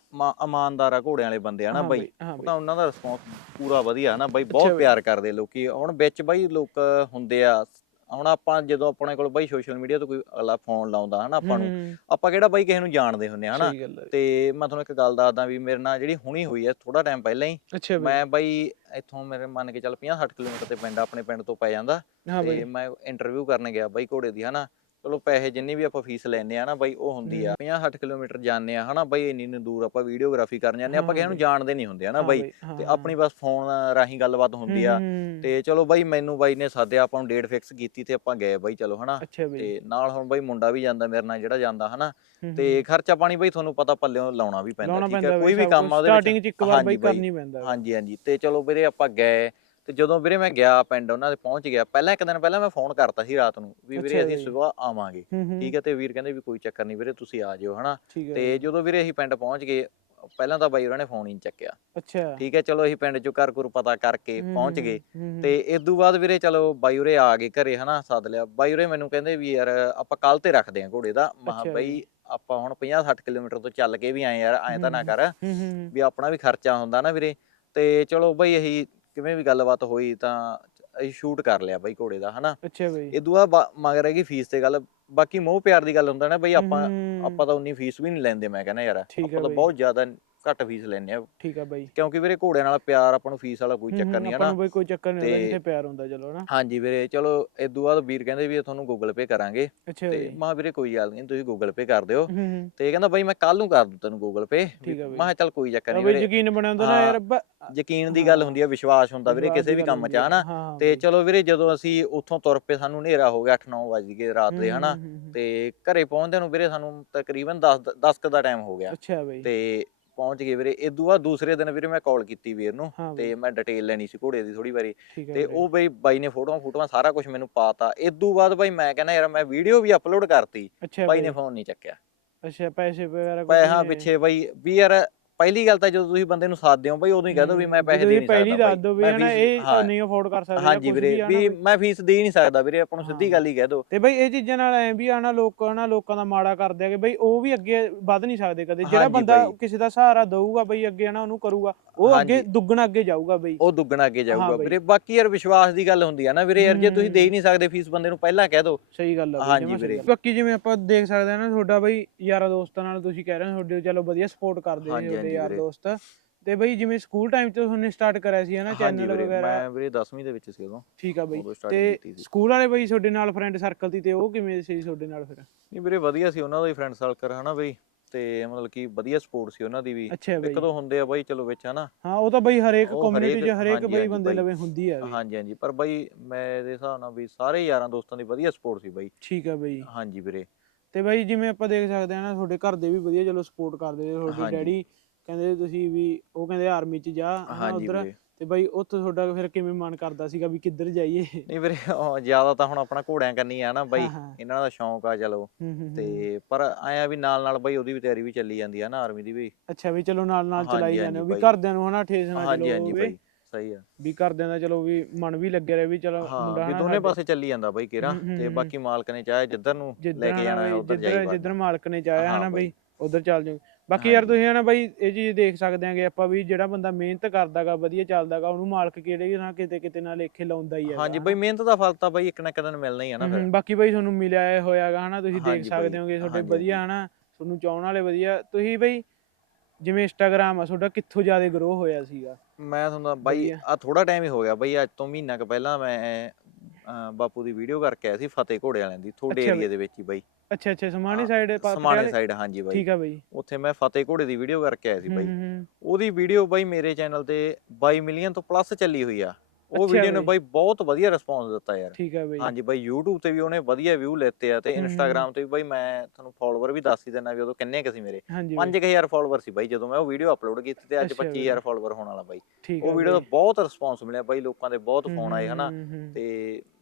ਇਮਾਨਦਾਰ ਆ ਘੋੜਿਆਂ ਵਾਲੇ ਬੰਦੇ ਆ ਨਾ ਹਾਂ ਬਾਈ ਤਾਂ ਉਹਨਾਂ ਦਾ ਰਿਸਪੌਂਸ ਪੂਰਾ ਵਧੀਆ ਨਾ ਬਾਈ ਬਹੁਤ। ਪਿਆਰ ਕਰਦੇ ਲੋਕੀ ਹੁਣ ਵਿੱਚ ਬਾਈ ਲੋਕ ਹੁੰਦੇ ਆ ਹੁਣ ਆਪਾਂ ਜਦੋਂ ਆਪਣੇ ਕੋਲ ਬਾਈ ਸੋਸ਼ਲ ਮੀਡੀਆ ਤੋਂ ਕੋਈ ਅਗਲਾ ਫੋਨ ਲਾਉਂਦਾ ਹਨਾ ਆਪਾਂ ਨੂੰ ਆਪਾਂ ਕਿਹੜਾ ਬਾਈ ਕਿਸੇ ਨੂੰ ਜਾਣਦੇ ਹੁੰਦੇ ਹਨਾ? ਤੇ ਮੈਂ ਤੁਹਾਨੂੰ ਇੱਕ ਗੱਲ ਦੱਸਦਾ ਵੀ ਮੇਰੇ ਨਾਲ ਜਿਹੜੀ ਹੁਣੀ ਹੋਈ ਹੈ ਥੋੜਾ ਟਾਈਮ ਪਹਿਲਾਂ ਹੀ ਮੈਂ ਬਾਈ ਇੱਥੋਂ ਮੇਰੇ ਮੰਨ ਕੇ ਚੱਲ 50 60 ਕਿਲੋਮੀਟਰ ਤੇ ਪਿੰਡ ਆਪਣੇ ਪਿੰਡ ਤੋਂ ਪੈ ਜਾਂਦਾ। ਤੇ ਮੈਂ ਇੰਟਰਵਿਊ ਕਰਨ ਗਿਆ ਬਾਈ ਘੋੜੇ ਦੀ ਹਨਾ? ਚਲੋ ਪੈਸੇ ਜਿੰਨੀ ਵੀ ਆਪਾਂ ਫੀਸ ਲੈਨੇ ਆ ਨਾ ਬਾਈ ਉਹ ਹੁੰਦੀ ਆ। 50 60 ਕਿਲੋਮੀਟਰ ਜਾਂਦੇ ਆ ਹਨਾ ਬਾਈ ਇੰਨੀ ਇੰਨੀ ਦੂਰ ਆਪਾਂ ਵੀਡੀਓਗ੍ਰਾਫੀ ਕਰਨ ਜਾਂਦੇ ਆ, ਆਪਾਂ ਕਿਸੇ ਨੂੰ। ਜਾਣਦੇ ਨਹੀਂ ਹੁੰਦੇ ਹਨਾ ਬਾਈ। ਤੇ। ਆਪਣੀ ਬਸ ਫੋਨ ਰਾਹੀਂ ਗੱਲਬਾਤ ਹੁੰਦੀ ਆ। ਤੇ ਚਲੋ ਬਾਈ ਮੈਨੂੰ ਬਾਈ ਨੇ ਸਾਧਿਆ ਆਪਾਂ ਨੂੰ ਡੇਟ ਫਿਕਸ ਕੀਤੀ ਤੇ ਆਪਾਂ ਗਏ ਬਾਈ ਚਲੋ ਹਨਾ। ਤੇ ਨਾਲ ਹੁਣ ਬਾਈ ਮੁੰਡਾ ਵੀ ਜਾਂਦਾ ਮੇਰੇ ਨਾਲ ਜਿਹੜਾ ਜਾਂਦਾ ਹਨਾ। ਤੇ। ਖਰਚਾ ਪਾਣੀ ਬਾਈ ਤੁਹਾਨੂੰ ਪਤਾ ਪੱਲਿਓਂ ਲਾਉਣਾ ਵੀ ਪੈਂਦਾ ਠੀਕ ਹੈ ਕੋਈ ਵੀ ਕੰਮ ਆ ਉਹਦੇ ਵਿੱਚ। Starting ਚ ਇੱਕ ਵਾਰ ਬਈ। ਕਰਨੀ ਪੈਂਦਾ। ਹਾਂਜੀ ਹਾਂਜੀ। ਤੇ ਚਲੋ ਵੀਰੇ ਆਪਾਂ ਗਏ। ਤੇ ਜਦੋਂ ਵੀਰੇ ਮੈਂ ਗਿਆ ਪਿੰਡ ਉਹਨਾਂ ਦੇ ਪਹੁੰਚ ਗਿਆ ਪਹਿਲਾਂ ਇੱਕ ਦਿਨ ਪਹਿਲਾਂ ਮੈਂ ਫੋਨ ਕਰਤਾ ਸੀ ਰਾਤ ਨੂੰ ਵੀ ਵੀਰੇ ਅਸੀਂ। ਸਵੇਰ ਆਵਾਂਗੇ ਠੀਕ ਹੈ ਤੇ ਵੀਰ ਕਹਿੰਦੇ ਵੀ ਕੋਈ ਚੱਕਰ ਨਹੀਂ ਵੀਰੇ ਤੁਸੀਂ ਆ ਜਿਓ ਹਨਾ? ਤੇ ਜਦੋਂ ਵੀਰੇ ਅਸੀਂ ਪਿੰਡ ਪਹੁੰਚ ਗਏ ਪਹਿਲਾਂ ਤਾਂ ਬਾਈ ਉਹਨਾਂ ਨੇ ਫੋਨ ਹੀ ਨਹੀਂ ਚੱਕਿਆ। ਅੱਛਾ। ਠੀਕ ਹੈ ਚਲੋ ਅਸੀਂ ਪਿੰਡ ਚੋਂ ਘਰ ਘਰ ਪਤਾ ਕਰਕੇ ਪਹੁੰਚ ਗਏ। ਤੇ ਇਸ ਤੋਂ ਬਾਅਦ ਵੀਰੇ ਚਲੋ ਬਾਈ ਉਰੇ ਆ ਗਏ ਘਰੇ ਹਨਾ ਸੱਦ ਲਿਆ। ਬਾਈ ਉਰੇ ਮੈਨੂੰ ਕਹਿੰਦੇ ਵੀ ਯਾਰ ਆਪਾਂ ਕੱਲ ਤੇ ਰੱਖਦੇ ਆਂ ਘੋੜੇ ਦਾ। ਮਹਾ ਬਈ। ਆਪਾਂ ਹੁਣ 50 60 ਕਿਲੋਮੀਟਰ ਤੋਂ ਚੱਲ ਕੇ ਵੀ ਆਏ ਯਾਰ ਐਂ ਤਾਂ ਨਾ ਕਰ। ਵੀ ਆਪਣਾ ਵੀ ਖਰਚਾ ਹੁੰਦਾ ਨਾ ਵੀਰੇ। ਤੇ ਚਲੋ ਬਈ ਅਸੀਂ ਕਿਵੇਂ ਵੀ ਗੱਲਬਾਤ ਹੋਈ ਤਾਂ ਅਸੀਂ ਸ਼ੂਟ ਕਰ ਲਿਆ ਬਈ ਘੋੜੇ ਦਾ ਹਨਾ? ਅੱਛਾ ਬਈ। ਇਹ ਦੂਆ ਮਗਰ ਹੈਗੀ ਫੀਸ ਤੇ ਗੱਲ ਬਾਕੀ ਮੋਹ ਪਿਆਰ ਦੀ ਗੱਲ ਹੁੰਦਾ ਨਾ ਬਈ ਆਪਾਂ ਆਪਾਂ ਤਾਂ ਉਨੀ ਫੀਸ ਵੀ ਨਹੀਂ ਲੈਂਦੇ ਮੈਂ ਕਹਿੰਦਾ ਯਾਰ ਆਪਾਂ ਤਾਂ। ਬਹੁਤ ਜ਼ਿਆਦਾ ਘੱਟ ਫੀਸ ਲੈਂਦੇ ਆ। ਠੀਕ ਆ ਬਾਈ। ਕਿਉਂਕਿ ਵੀਰੇ ਘੋੜਿਆਂ ਨਾਲ ਪਿਆਰ ਆਪਾਂ ਨੂੰ ਫੀਸ ਵਾਲਾ ਕੋਈ ਹੂੰ, ਚੱਕਰ ਹੂੰ, ਨਹੀਂ ਆਪਾਂ ਹਨਾ ਨੂੰ ਬਈ ਕੋਈ ਚੱਕਰ ਨਹੀਂ ਹੁੰਦਾ ਜਿੱਥੇ ਪਿਆਰ ਹੁੰਦਾ ਚਲੋ ਨਾ। ਹਾਂਜੀ ਵੀਰੇ ਚਲੋ ਇਸ ਤੋਂ ਬਾਅਦ ਵੀਰ ਕਹਿੰਦੇ ਵੀ ਤੁਹਾਨੂੰ ਗੂਗਲ ਪੇ ਕਰਾਂਗੇ। ਤੇ ਮਾਂ ਵੀਰੇ ਕੋਈ ਗੱਲ ਨਹੀਂ ਤੁਸੀਂ ਗੂਗਲ ਪੇ ਕਰ ਦਿਓ। ਹੂੰ ਹੂੰ। ਤੇ ਕਹਿੰਦਾ ਬਾਈ ਮੈਂ ਕੱਲ ਨੂੰ ਕਰ ਦੂੰ ਤੈਨੂੰ ਗੂਗਲ ਪੇ ਠੀਕ ਆ ਬਈ। ਮੈਂ ਚੱਲ ਕੋਈ ਚੱਕਰ ਨਹੀਂ ਵੀਰੇ। ਯਕੀਨ ਬਣਿਆ ਹੁੰਦਾ ਨਾ ਹਾਂ, ਯਾਰ ਯਕੀਨ ਦੀ ਗੱਲ ਹੁੰਦੀ ਆ ਵਿਸ਼ਵਾਸ ਹੁੰਦਾ ਵੀਰੇ ਕਿਸੇ ਵੀ ਕੰਮ 'ਚ। ਹਨਾ ਹਾਂ, ਹਾਂ ਤੇ। ਚਲੋ ਵੀਰੇ ਜਦੋਂ ਅਸੀਂ ਉੱਥੋਂ ਤੁਰ ਪਏ ਸਾਨੂੰ ਹਨੇਰਾ ਹੋ ਗਿਆ 8-9 ਵਜ ਗਏ ਰਾਤ ਦੇ ਹੂੰ, ਹਨਾ ਹੂੰ, ਹੂੰ, ਹੂੰ। ਤੇ ਘਰੇ ਪਹੁੰਚਦੇ ਨੂੰ ਵੀਰੇ ਸਾਨੂੰ ਤਕਰੀਬਨ 10 10 ਕ ਦਾ ਟਾਈਮ ਹੋ ਗਿਆ। ਅੱਛਾ ਬਈ। ਤੇ ਪਹੁੰਚ ਗਏ ਵੀਰੇ। ਇਦੋਂ ਬਾਅਦ ਦੂਸਰੇ ਦਿਨ ਵੀਰੇ ਮੈਂ ਕਾਲ ਕੀਤੀ ਵੀਰ ਨੂੰ ਹਾਂ ਤੇ ਮੈਂ ਡਿਟੇਲ ਲੈਣੀ ਸੀ ਘੋੜੇ ਦੀ ਥੋੜੀ ਠੀਕ ਹੈ ਤੇ। ਉਹ ਬਈ ਬਾਈ ਨੇ ਫੋਟੋਆਂ ਫੋਟੋਆਂ ਸਾਰਾ ਕੁਝ ਮੈਨੂੰ ਪਾਤਾ। ਇਦੋਂ ਬਾਅਦ ਬਾਈ ਮੈਂ ਕਹਿੰਦਾ ਯਾਰ ਮੈਂ ਵੀਡੀਓ ਵੀ ਅਪਲੋਡ ਕਰਤੀ ਅੱਛਾ ਬਾਈ ਨੇ ਫੋਨ ਨਹੀਂ ਚੱਕਿਆ। ਅੱਛਾ ਪੈਸੇ ਵਗੈਰਾ ਕੁਛ ਪੈਸਾ ਨਹੀਂ ਪਿੱਛੇ ਬਾਈ ਵੀ ਯਾਰ ਪਹਿਲੀ ਗੱਲ ਤਾਂ ਜਦੋਂ ਤੁਸੀਂ ਬੰਦੇ ਨੂੰ ਸਾਥਦੇ ਹੋ ਬਾਈ ਉਦੋਂ ਹੀ ਕਹਿ ਦੋ ਵੀ ਮੈਂ ਪੈਸੇ ਦੇ ਨਹੀਂ ਸਕਦਾ ਪਹਿਲੀ। ਦੱਸ ਦੋ ਵੀ ਹਨਾ ਇਹ ਹਾਂ, ਨਹੀਂ ਅਫੋਰਡ ਕਰ ਸਕਦੇ ਹਾਂਜੀ ਵੀਰੇ ਵੀ ਮੈਂ ਫੀਸ ਦੇ ਹੀ ਨਹੀਂ ਸਕਦਾ ਵੀਰੇ ਆਪਾਂ ਨੂੰ ਸਿੱਧੀ ਹਾਂ। ਗੱਲ ਹੀ ਕਹਿ ਦੋ ਤੇ ਬਈ ਇਹ ਚੀਜ਼ਾਂ ਨਾਲ ਐ ਵੀ ਆਣਾ ਲੋਕਾਂ ਨਾਲ ਲੋਕਾਂ ਦਾ ਮਾੜਾ ਕਰਦੇ ਆ ਕਿ ਬਈ ਉਹ ਵੀ ਅੱਗੇ ਵੱਧ ਨਹੀਂ ਸਕਦੇ ਕਦੇ ਜਿਹੜਾ ਬੰਦਾ। ਕਿਸੇ ਦਾ ਸਹਾਰਾ ਦਊਗਾ ਬਈ ਅੱਗੇ ਹਨਾ ਉਹਨੂੰ ਕਰੂਗਾ ਉਹ ਅੱਗੇ। ਦੁੱਗਣਾ ਅੱਗੇ ਜਾਊਗਾ ਬਈ ਉਹ ਦੁੱਗਣਾ ਅੱਗੇ ਜਾਊਗਾ। ਵੀਰੇ ਬਾਕੀ ਯਾਰ ਵਿਸ਼ਵਾਸ ਦੀ ਗੱਲ ਹੁੰਦੀ ਆ ਨਾ ਵੀਰੇ ਯਾਰ ਜੇ ਤੁਸੀਂ ਦੇ ਹੀ ਹੂੰ। ਨਹੀਂ ਸਕਦੇ ਫੀਸ ਬੰਦੇ ਨੂੰ ਪਹਿਲਾਂ ਕਹਿ ਦੋ ਸਹੀ ਗੱਲ ਆ ਹਾਂਜੀ ਵੀਰੇ। ਬਾਕੀ ਜਿਵੇਂ ਆਪਾਂ ਦੇਖ ਸਕਦੇ ਹਾਂ ਨਾ ਤੁਹਾਡਾ ਬਈ ਯਾਰਾਂ ਦੋਸਤਾਂ ਨਾਲ ਤੁਸੀਂ ਕਹਿ ਰਹੇ ਹੋ ਤੁਹਾਡੇ ਚਲੋ ਵਧੀਆ ਸਪੋਰਟ ਕਰਦੇ ਹਾਂਜੀ, ਹਾਂਜੀ ਯਾਰ। ਦੋਸਤ। ਤੇ ਬਈ ਜਿਵੇਂ ਸਕੂਲ ਟਾਈਮ ਤੇ ਤੁਹਾਨੂੰ ਸਟਾਰਟ ਕਰਿਆ ਸੀ ਹਨਾ ਚੈਨਲ ਵਗੈਰਾ? ਮੈਂ ਵੀਰੇ 10ਵੀਂ ਦੇ ਵਿੱਚ ਸੀ ਉਦੋਂ। ਠੀਕ ਆ ਬਈ। ਤੇ ਸਕੂਲ ਵਾਲੇ ਬਈ ਤੁਹਾਡੇ ਨਾਲ ਫਰੈਂਡ ਸਰਕਲ ਸੀ ਤੇ ਉਹ ਕਿਵੇਂ ਸੀ ਤੁਹਾਡੇ ਨਾਲ ਫਿਰ? ਨਹੀਂ ਵੀਰੇ ਵਧੀਆ ਸੀ ਉਹਨਾਂ ਦਾ ਹੀ ਫਰੈਂਡ ਸਰਕਲ ਹਨਾ ਬਈ? ਤੇ ਮਤਲਬ ਕਿ ਵਧੀਆ ਸਪੋਰਟ ਸੀ ਉਹਨਾਂ ਦੀ ਵੀ। ਇੱਕ ਦੋ ਹੁੰਦੇ ਆ ਬਾਈ ਚਲੋ ਵਿੱਚ ਹਨਾ? ਹਾਂ ਉਹ ਤਾਂ ਬਈ ਹਰੇਕ ਕਮਿਊਨਿਟੀ 'ਚ ਹਰੇਕ- ਬਈ ਬੰਦੇ। ਲਵੇ ਹੁੰਦੀ ਆ ਹਾਂਜੀ ਹਾਂਜੀ। ਪਰ ਬਾਈ ਮੇਰੇ ਹਿਸਾਬ ਨਾਲ ਵੀ ਸਾਰੇ ਯਾਰਾਂ ਦੋਸਤਾਂ ਦੀ ਵਧੀਆ ਸਪੋਰਟ ਸੀ ਬਾਈ। ਠੀਕ ਆ ਬਈ। ਹਾਂਜੀ ਵੀਰੇ। ਤੇ ਬਾਈ ਜਿਵੇਂ ਆਪਾਂ ਦੇਖ ਸਕਦੇ ਹਾਂ ਨਾ ਤੁਹਾਡੇ ਘਰ ਦੇ ਵੀ ਵਧੀਆ ਚਲੋ ਸਪੋਰਟ ਕਰਦੇ ਤੁਹਾਡੇ। ਡੈਡੀ ਕਹਿੰਦੇ ਤੁਸੀਂ ਵੀ ਉਹ ਕਹਿੰਦੇ ਆਰਮੀ 'ਚ ਜਾ ਹਨਾ ਹਾਂਜੀ ਉਧਰ। ਵੀਰੇ। ਤੇ ਬਾਈ ਉੱਥੇ ਤੁਹਾਡਾ ਫਿਰ ਕਿਵੇਂ ਮਨ ਕਰਦਾ ਸੀਗਾ ਵੀ ਕਿੱਧਰ ਜਾਈਏ? ਨਹੀਂ ਵੀਰੇ ਉਹ ਜ਼ਿਆਦਾ ਤਾਂ ਹੁਣ ਆਪਣਾ ਘੋੜਿਆਂ ਕਰਨੀ ਆ ਨਾ ਬਾਈ ਹਾਂ, ਹਾਂ। ਇਹਨਾਂ ਦਾ ਸ਼ੌਂਕ ਆ ਚਲੋ। ਹੂੰ ਹੂੰ ਹੂੰ। ਤੇ ਪਰ ਆਇਆ ਵੀ ਨਾਲ ਨਾਲ ਬਾਈ ਉਹਦੀ ਵੀ ਤਿਆਰੀ ਵੀ ਚੱਲੀ ਜਾਂਦੀ ਆ ਨਾ ਆਰਮੀ ਦੀ ਵੀ। ਅੱਛਾ ਵੀ ਚਲੋ ਨਾਲ ਨਾਲ ਹਾਂਜੀ, ਚਲਾਈ ਜਾਂਦੇ ਹੋ। ਵੀ ਬਾਈ। ਘਰਦਿਆਂ ਨੂੰ ਹਨਾ ਠੇਸ ਨਾ ਹਾਂਜੀ ਚਲੋ ਹਾਂਜੀ ਹੋਵੇ ਬਾਈ ਸਹੀ ਆ। ਵੀ ਘਰਦਿਆਂ ਦਾ ਚਲੋ ਵੀ ਮਨ ਵੀ ਲੱਗਿਆ ਰਹੇ ਵੀ ਚਲੋ ਹਾਂ ਮੁੰਡਾ ਵੀ ਹਨਾ ਦੋਨੇ ਸਾਡੇ- ਪਾਸੇ ਚੱਲੀ ਜਾਂਦਾ ਬਾਈ ਕੇਰਾ ਹੂੰ, ਹੂੰ, ਤੇ ਹੂੰ। ਬਾਕੀ ਮਾਲਕ ਨੇ ਚਾਹੇ ਜਿੱਧਰ ਨੂੰ ਜਿੱਧਰ ਲੈ ਕੇ ਜਾਣਾ ਹੈ ਉਧਰ ਬਈ, ਜਿੱਧਰ ਮਾਲਕ ਨੇ ਚਾਹਿਆ ਹਾਂ ਹਨਾ ਬਾਈ। ਬਈ ਉਧਰ ਚੱਲ ਜਾਓ ਬਾਕੀ ਯਾਰ। ਤੁਸੀਂ ਹਨਾ ਬਈ ਇਹ ਚੀਜ਼ ਦੇਖ ਸਕਦੇ ਆਂਗੇ ਆਪਾਂ ਵੀ ਜਿਹੜਾ ਬੰਦਾ ਮਿਹਨਤ ਕਰਦਾਗਾ ਵਧੀਆ ਚੱਲਦਾਗਾ ਉਹਨੂੰ ਮਾਲਕ ਕਿਹੜੇ ਨਾ ਕਿਤੇ ਕਿਤੇ ਨਾ ਲੇਖੇ ਲਾਉਂਦਾ ਹੀ ਹੈਗਾ ਹਾਂਜੀ ਬਾਈ ਮਿਹਨਤ ਦਾ ਫਲ ਤਾਂ ਬਾਈ ਇੱਕ ਨਾ ਇੱਕ ਦਿਨ ਮਿਲਣਾ ਹੀ ਆ ਨਾ ਫਿਰ। ਬਾਕੀ ਬਈ ਤੁਹਾਨੂੰ ਮਿਲਿਆ ਹੋਇਆਗਾ ਹਨਾ ਤੁਸੀਂ ਦੇਖ ਸਕਦੇ ਹੋਗੇ ਤੁਹਾਡੇ ਵਧੀਆ ਹਨਾ ਤੁਹਾਨੂੰ ਚਾਹਣ ਵਾਲੇ ਵਧੀਆ। ਤੁਸੀਂ ਬਈ ਜਿਵੇਂ ਇੰਸਟਾਗ੍ਰਾਮ ਆ ਤੁਹਾਡਾ ਕਿੱਥੋਂ ਜ਼ਿਆਦਾ ਗਰੋ ਹੋਇਆ ਸੀਗਾ? ਮੈਂ ਤੁਹਾਨੂੰ ਬਾਈ। ਆ ਥੋੜਾ ਟਾਈਮ ਹੀ ਹੋ ਗਿਆ ਬਾਈ ਅੱਜ ਤੋਂ ਮਹੀਨਾ ਕੁ ਪਹਿਲਾਂ ਮੈਂ ਬਾਪੂ ਦੀ ਵੀਡੀਓ ਕਰਕੇ ਆਇਆ ਸੀ ਫਤਿਹ ਘੋੜੇ ਵਾਲਿਆਂ ਦੀ ਤੁਹਾਡੇ ਏਰੀਆ ਦੇ ਵਿੱਚ ਹੀ ਬਾਈ। ਅੱਛਾ ਅੱਛਾ ਸਮਾਣੇ ਹਾਂ, ਸਾਈਡ ਸਮਾਣੇ ਸਾਈਡ ਹਾਂਜੀ ਬਾਈ। ਠੀਕ ਆ ਬਈ। ਉੱਥੇ ਮੈਂ ਫਤਿਹ ਘੋੜੇ ਦੀ ਵੀਡੀਓ ਕਰਕੇ ਆਇਆ ਸੀ ਬਾਈ। ਉਹਦੀ ਵੀਡੀਓ ਬਾਈ ਮੇਰੇ ਚੈਨਲ ਤੇ 22 ਮਿਲੀਅਨ ਤੋਂ ਪਲੱਸ ਚੱਲੀ ਹੋਈ ਆ। ਉਹ ਵੀਡੀਓ ਨੇ ਬਾਈ। ਬਹੁਤ ਵਧੀਆ ਰਿਸਪੌਂਸ ਦਿੱਤਾ ਯਾਰ। ਠੀਕ ਆ ਬਈ। ਹਾਂਜੀ ਬਾਈ YouTube ਤੇ ਵੀ ਉਹਨੇ ਵਧੀਆ ਵਿਊ ਲੈਤੇ ਆ ਤੇ। Instagram ਤੇ ਵੀ ਬਾਈ ਮੈਂ ਤੁਹਾਨੂੰ ਫੋਲੋਵਰ ਵੀ ਦੱਸ ਹੀ ਦਿੰਦਾ ਵੀ ਉਦੋਂ ਕਿੰਨੇ ਕੁ ਸੀ ਮੇਰੇ। ਹਾਂਜੀ ਬਾਈ, 5000 ਫੋਲੋਵਰ ਸੀ ਬਾਈ ਜਦੋਂ ਮੈਂ ਉਹ ਵੀਡੀਓ ਅਪਲੋਡ ਕੀਤੀ ਤੇ ਅੱਜ ਅੱਛਾ ਬਾਈ। 25000 ਫੋਲੋਵਰ ਹੋਣ ਵਾਲਾ ਬਾਈ। ਉਹ ਵੀਡੀਓ ਦਾ। ਬਹੁਤ ਰਿਸਪੌਂਸ ਮਿਲਿਆ ਬਾਈ ਲੋਕਾਂ ਦੇ ਬਹੁਤ ਫੋਨ ਆਏ ਹਨਾ। ਤੇ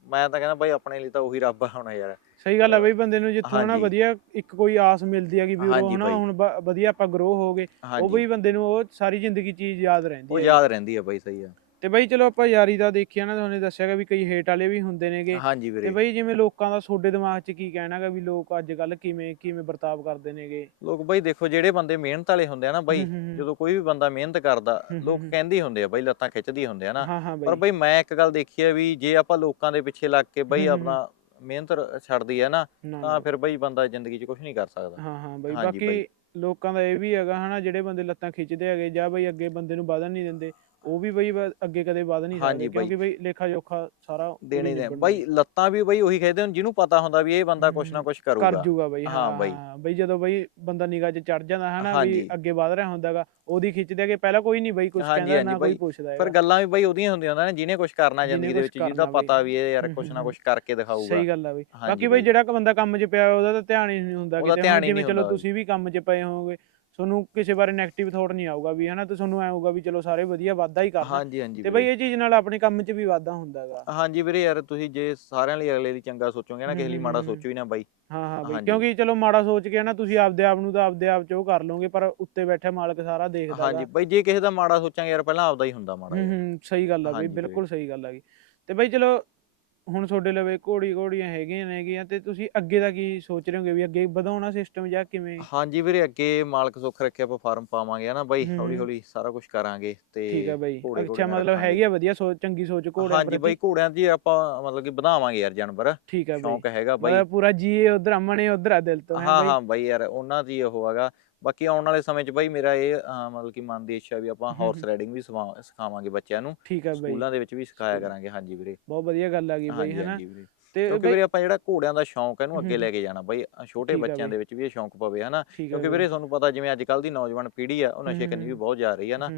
ਮੈਂ ਤਾਂ ਕਹਿੰਦਾ ਬਾਈ ਆਪਣੇ ਲਈ ਤਾਂ ਉਹੀ ਰੱਬ ਆ ਹੁਣ ਯਾਰ। ਸਹੀ ਗੱਲ ਆ ਬਈ ਬੰਦੇ ਨੂੰ ਜਿੱਥੋਂ ਨਾ ਹਾਂਜੀ। ਵਧੀਆ ਇੱਕ ਕੋਈ ਆਸ ਮਿਲਦੀ ਹੈਗੀ ਵੀ ਉਹ ਹਾਂਜੀ ਬਾਈ। ਹੁਣ ਬ- ਵਧੀਆ ਆਪਾਂ ਗਰੋ ਹੋ ਗਏ ਉਹ ਹਾਂਜੀ ਬਈ ਬੰਦੇ ਨੂੰ ਉਹ ਸਾਰੀ ਜ਼ਿੰਦਗੀ ਚੀਜ਼ ਯਾਦ ਰਹਿੰਦੀ ਉਹ ਹੈ ਯਾਦ ਰਹਿੰਦੀ ਆ ਬਾਈ ਸਹੀ ਆ ਤੇ ਬਈ ਚਲੋ ਆਪਾਂ ਯਾਰੀ ਦਾ ਦੇਖਿਆ ਨਾ ਤੁਹਾਨੂੰ ਦੱਸਿਆਗਾ ਵੀ ਕਈ ਹੇਟ ਵਾਲੇ ਵੀ ਹੁੰਦੇ ਨੇਗੇ ਹਾਂਜੀ ਤੇ ਵੀਰੇ ਬਈ ਜਿਵੇਂ ਲੋਕਾਂ ਦਾ ਤੁਹਾਡੇ ਦਿਮਾਗ 'ਚ ਕੀ ਕਹਿਣਾਗਾ ਵੀ ਲੋਕ ਅੱਜ ਕੱਲ ਕਿਵੇਂ ਕਿਵੇਂ ਵਰਤਾਵ ਕਰਦੇ ਨੇਗੇ ਲੋਕ ਬਾਈ ਦੇਖੋ ਜਿਹੜੇ ਬੰਦੇ ਮਿਹਨਤ ਵਾਲੇ ਹੁੰਦੇ ਆ ਨਾ ਬਾਈ ਹਮ। ਜਦੋਂ ਕੋਈ ਵੀ ਬੰਦਾ ਮਿਹਨਤ ਕਰਦਾ ਲੋਕ ਹਮ। ਕਹਿੰਦੇ ਹੀ ਹੁੰਦੇ ਆ ਬਾਈ ਲੱਤਾਂ ਖਿੱਚਦੀ ਹੁੰਦੇ ਆ ਨਾ ਹਾਂ ਹਾਂ ਪਰ ਬਈ ਬਈ ਮੈਂ ਇੱਕ ਗੱਲ ਦੇਖੀ ਆ ਵੀ ਜੇ ਆਪਾਂ ਲੋਕਾਂ ਦੇ ਪਿੱਛੇ ਲੱਗ ਕੇ ਬਈ। ਆਪਣਾ ਮਿਹਨਤ ਛੱਡਦੀ ਆ ਨਾ ਨਾ, ਤਾਂ ਨਾ। ਫਿਰ ਬਈ ਬੰਦਾ ਜ਼ਿੰਦਗੀ 'ਚ ਕੁਝ ਨਹੀਂ ਕਰ ਸਕਦਾ ਹਾਂ ਹਾਂ ਬਈ ਹਾਂਜੀ ਬਾਕੀ। ਲੋਕਾਂ ਦਾ ਇਹ ਵੀ ਹੈਗਾ ਹਨਾ ਜਿਹੜੇ ਬੰਦੇ ਲੱਤਾਂ ਖਿੱਚਦੇ ਹੈਗੇ ਜਾਂ ਬਈ ਅੱਗੇ ਬੰਦੇ ਨੂੰ ਵਧਣ ਨਹੀਂ ਦਿੰਦੇ ਉਹ ਵੀ ਬਈ ਵ- ਅੱਗੇ ਕਦੇ ਵਧ ਨਹੀਂ ਹਾਂਜੀ ਸਕਦੇ ਬਾਈ। ਕਿਉਂਕਿ ਬਈ ਲੇਖਾ ਜੋਖਾ ਸਾਰਾ ਦੇਣੇ ਨਿਭਣਾ। ਬਾਈ ਲੱਤਾਂ ਵੀ ਬਈ ਉਹੀ ਖੇਦੇ ਹੁਣ ਜਿਹਨੂੰ ਪਤਾ ਹੁੰਦਾ ਵੀ ਇਹ ਬੰਦਾ ਕੁਛ ਨਾ ਕੁਛ ਕਰ ਕਰੂਗਾ ਜੂਗਾ ਬਈ ਹਾਂ ਹਾਂ ਬਾਈ। ਹਾਂ ਬਈ ਜਦੋਂ ਬਈ ਬੰਦਾ ਨਿਗਾਹ 'ਚ ਚੜ ਜਾਂਦਾ ਹਨਾ ਵੀ ਹਾਂਜੀ। ਅੱਗੇ ਵਧ ਰਿਹਾ ਹੁੰਦਾਗਾ ਉਹਦੀ ਖਿੱਚਦੇ ਹੈਗੇ ਪਹਿਲਾਂ ਕੋਈ ਨਹੀਂ ਬਈ ਕੁਝ ਹਾਂਜੀ, ਕਹਿੰਦਾ ਹਾਂਜੀ ਨਾ ਕੋਈ ਬਾਈ। ਪੁੱਛਦਾ ਪਰ। ਗੱਲਾਂ ਵੀ ਬਈ ਉਹਦੀਆਂ ਹੁੰਦੀਆਂ ਨੇ ਜਿਹਨੇ ਕੁਛ ਕਰਨਾ ਜ਼ਿੰਦਗੀ ਦੇ ਕੁਛ ਵਿੱਚ ਜਿਹਦਾ ਕਰਨਾ ਪਤਾ। ਵੀ ਇਹ ਯਾਰ ਕੁਛ ਨਾ ਕੁਛ ਕਰਕੇ ਦਿਖਾਊਗਾ ਸਹੀ ਗੱਲ ਆ ਬਈ ਹਾਂਜੀ ਬਾਕੀ ਬਈ ਬਾਈ। ਜਿਹੜਾ ਕ ਬੰਦਾ ਕੰਮ 'ਚ ਪਿਆ ਉਹਦਾ ਤਾਂ ਧਿਆਨ ਹੀ ਨਹੀਂ ਹੁੰਦਾ ਉਹਦਾ ਧਿਆਨ ਹੀ ਜਿਵੇਂ ਚਲੋ ਹੁੰਦਾ ਤੁਸੀਂ ਵੀ ਕੰਮ 'ਚ ਪਏ ਹੋਵੋਗੇ ਤੁਹਾਨੂੰ ਕਿਸੇ ਬਾਰੇ 네ਗੇਟਿਵ ਥੋਟ ਨਹੀਂ ਆਊਗਾ ਵੀ ਹਨਾ ਤੇ ਤੁਹਾਨੂੰ ਐ ਹੋਊਗਾ ਵੀ ਚਲੋ ਸਾਰੇ ਵਧੀਆ ਵਾਧਾ ਹੀ ਕਰਨ ਹਾਂਜੀ ਹਾਂਜੀ ਤੇ ਬਈ ਵੀਰੇ। ਇਹ ਚੀਜ਼ ਨਾਲ ਆਪਣੇ ਕੰਮ 'ਚ ਵੀ ਵਾਧਾ ਹੁੰਦਾਗਾ ਹਾਂਜੀ ਵੀਰੇ ਯਾਰ ਤੁਸੀਂ ਜੇ ਸਾਰਿਆਂ ਲਈ ਅਗਲੇ ਲਈ ਚੰਗਾ ਸੋਚੋਗੇ ਨਾ ਕਿਸੇ ਲਈ ਮਾੜਾ। ਸੋਚੋ ਹੀ ਨਾ ਬਾਈ ਹਾਂ ਹਾਂ ਬਈ ਹਾਂਜੀ। ਕਿਉਂਕਿ ਚਲੋ ਮਾੜਾ ਸੋਚ ਕੇ ਨਾ ਤੁਸੀਂ ਆਪਦੇ ਆਪ ਨੂੰ ਤਾਂ ਆਪਦੇ ਆਪ 'ਚ ਉਹ ਕਰ ਲਓਗੇ ਪਰ ਉੱਤੇ ਬੈਠਾ ਮਾਲਕ ਸਾਰਾ ਦੇਖਦਾ ਹਾਂਜੀ ਬਾਈ ਜੇ ਕਿਸੇ ਦਾ ਮਾੜਾ ਸੋਚਾਂਗੇ ਯਾਰ ਪਹਿਲਾਂ ਆਪਦਾ ਹੀ ਹੁੰਦਾ ਮਾੜਾ ਹੂੰ ਯਾਰ। ਹੂੰ ਸਹੀ ਗੱਲ ਆ ਬਈ ਹਾਂਜੀ। ਬਿਲਕੁਲ ਸਹੀ ਗੱਲ ਆ ਗਈ ਤੇ ਬਈ ਚਲੋ ਹੁਣ ਤੁਹਾਡੇ ਲਵੇ ਘੋੜੀ ਘੋੜੀਆਂ ਹੈਗੀਆਂ ਨੇਗੀਆਂ ਤੇ ਤੁਸੀਂ ਅੱਗੇ ਦਾ ਕੀ ਸੋਚ ਰਹੇ ਹੋਗੇ ਵੀ ਅੱਗੇ ਵਧਾਉਣਾ ਸਿਸਟਮ ਜਾਂ ਕਿਵੇਂ? ਹਾਂਜੀ ਵੀਰੇ ਅੱਗੇ ਮਾਲਕ ਸੁੱਖ ਰੱਖੇ ਆਪਾਂ ਫਾਰਮ ਪਾਵਾਂਗੇ ਹਨਾ ਬਾਈ? ਹੌਲੀ। ਹੌਲੀ ਸਾਰਾ ਕੁਝ ਕਰਾਂਗੇ ਤੇ ਠੀਕ ਹੈ ਬਈ। ਘੋੜੇ ਅੱਛਾ ਘੋੜੀਆਂ ਮਤਲਬ ਰੱਖਾਂਗੇ। ਹੈਗੀ ਆ ਵਧੀਆ ਸੋਚ ਚੰਗੀ ਸੋਚ ਘੋੜਿਆਂ ਹਾਂਜੀ ਬਾਈ ਘੋੜਿਆਂ ਦੀ ਆਪਾਂ ਮਤਲਬ ਕਿ ਵਧਾਵਾਂਗੇ ਯਾਰ ਜਾਨਵਰ। ਠੀਕ ਹੈ ਬਈ। ਸ਼ੌਂਕ ਹੈਗਾ ਬਾਈ। ਮਤਲਬ ਪੂਰਾ ਜੀਏ ਉਧਰ ਅਮਨੇ ਉਧਰ ਆ ਦਿਲ ਤੋਂ ਹੈਂ ਹਾਂ ਬਈ? ਹਾਂ ਬਾਈ ਯਾਰ ਉਹਨਾਂ ਦੀ ਉਹ ਹੈਗਾ। ਬਾਕੀ ਆਉਣ ਵਾਲੇ ਸਮੇਂ 'ਚ ਬਾਈ ਮੇਰਾ ਇਹ ਅਹ, ਮਤਲਬ ਕਿ ਮਨ ਦੀ ਇੱਛਾ ਵੀ ਆਪਾਂ ਹਾਰਸ। ਰਾਈਡਿੰਗ ਵੀ ਸਿਖਾ- ਸਿਖਾਵਾਂਗੇ ਬੱਚਿਆਂ ਨੂੰ ਠੀਕ ਹੈ ਬਈ ਸਕੂਲਾਂ ਦੇ ਵਿੱਚ ਵੀ ਸਿਖਾਇਆ। ਕਰਾਂਗੇ ਹਾਂਜੀ ਵੀਰੇ ਬਹੁਤ ਵਧੀਆ ਗੱਲ ਆ ਗਈ ਬਈ ਹਾਂਜੀ ਹਨਾ ਹਾਂਜੀ ਵੀਰੇ ਤੇ ਕਿਉਂਕਿ ਬਈ ਵੀਰੇ ਆਪਾਂ ਜਿਹੜਾ ਘੋੜਿਆਂ ਦਾ ਸ਼ੌਂਕ ਹੈ ਇਹਨੂੰ ਅੱਗੇ ਲੈ ਕੇ ਜਾਣਾ ਬਾਈ ਛੋਟੇ ਠੀਕ ਆ ਬੱਚਿਆਂ। ਦੇ ਵਿੱਚ ਵੀ ਇਹ ਸ਼ੌਂਕ ਪਵੇ ਹਨਾ ਠੀਕ ਹੈ ਕਿਉਂਕਿ। ਵੀਰੇ ਤੁਹਾਨੂੰ ਪਤਾ ਜਿਵੇਂ ਅੱਜ ਕੱਲ ਦੀ ਨੌਜਵਾਨ ਪੀੜ੍ਹੀ ਆ ਉਹ ਨਸ਼ੇ ਕੰਨੀ ਵੀ। ਬਹੁਤ ਜਾ ਰਹੀ ਹੈ ਨਾ।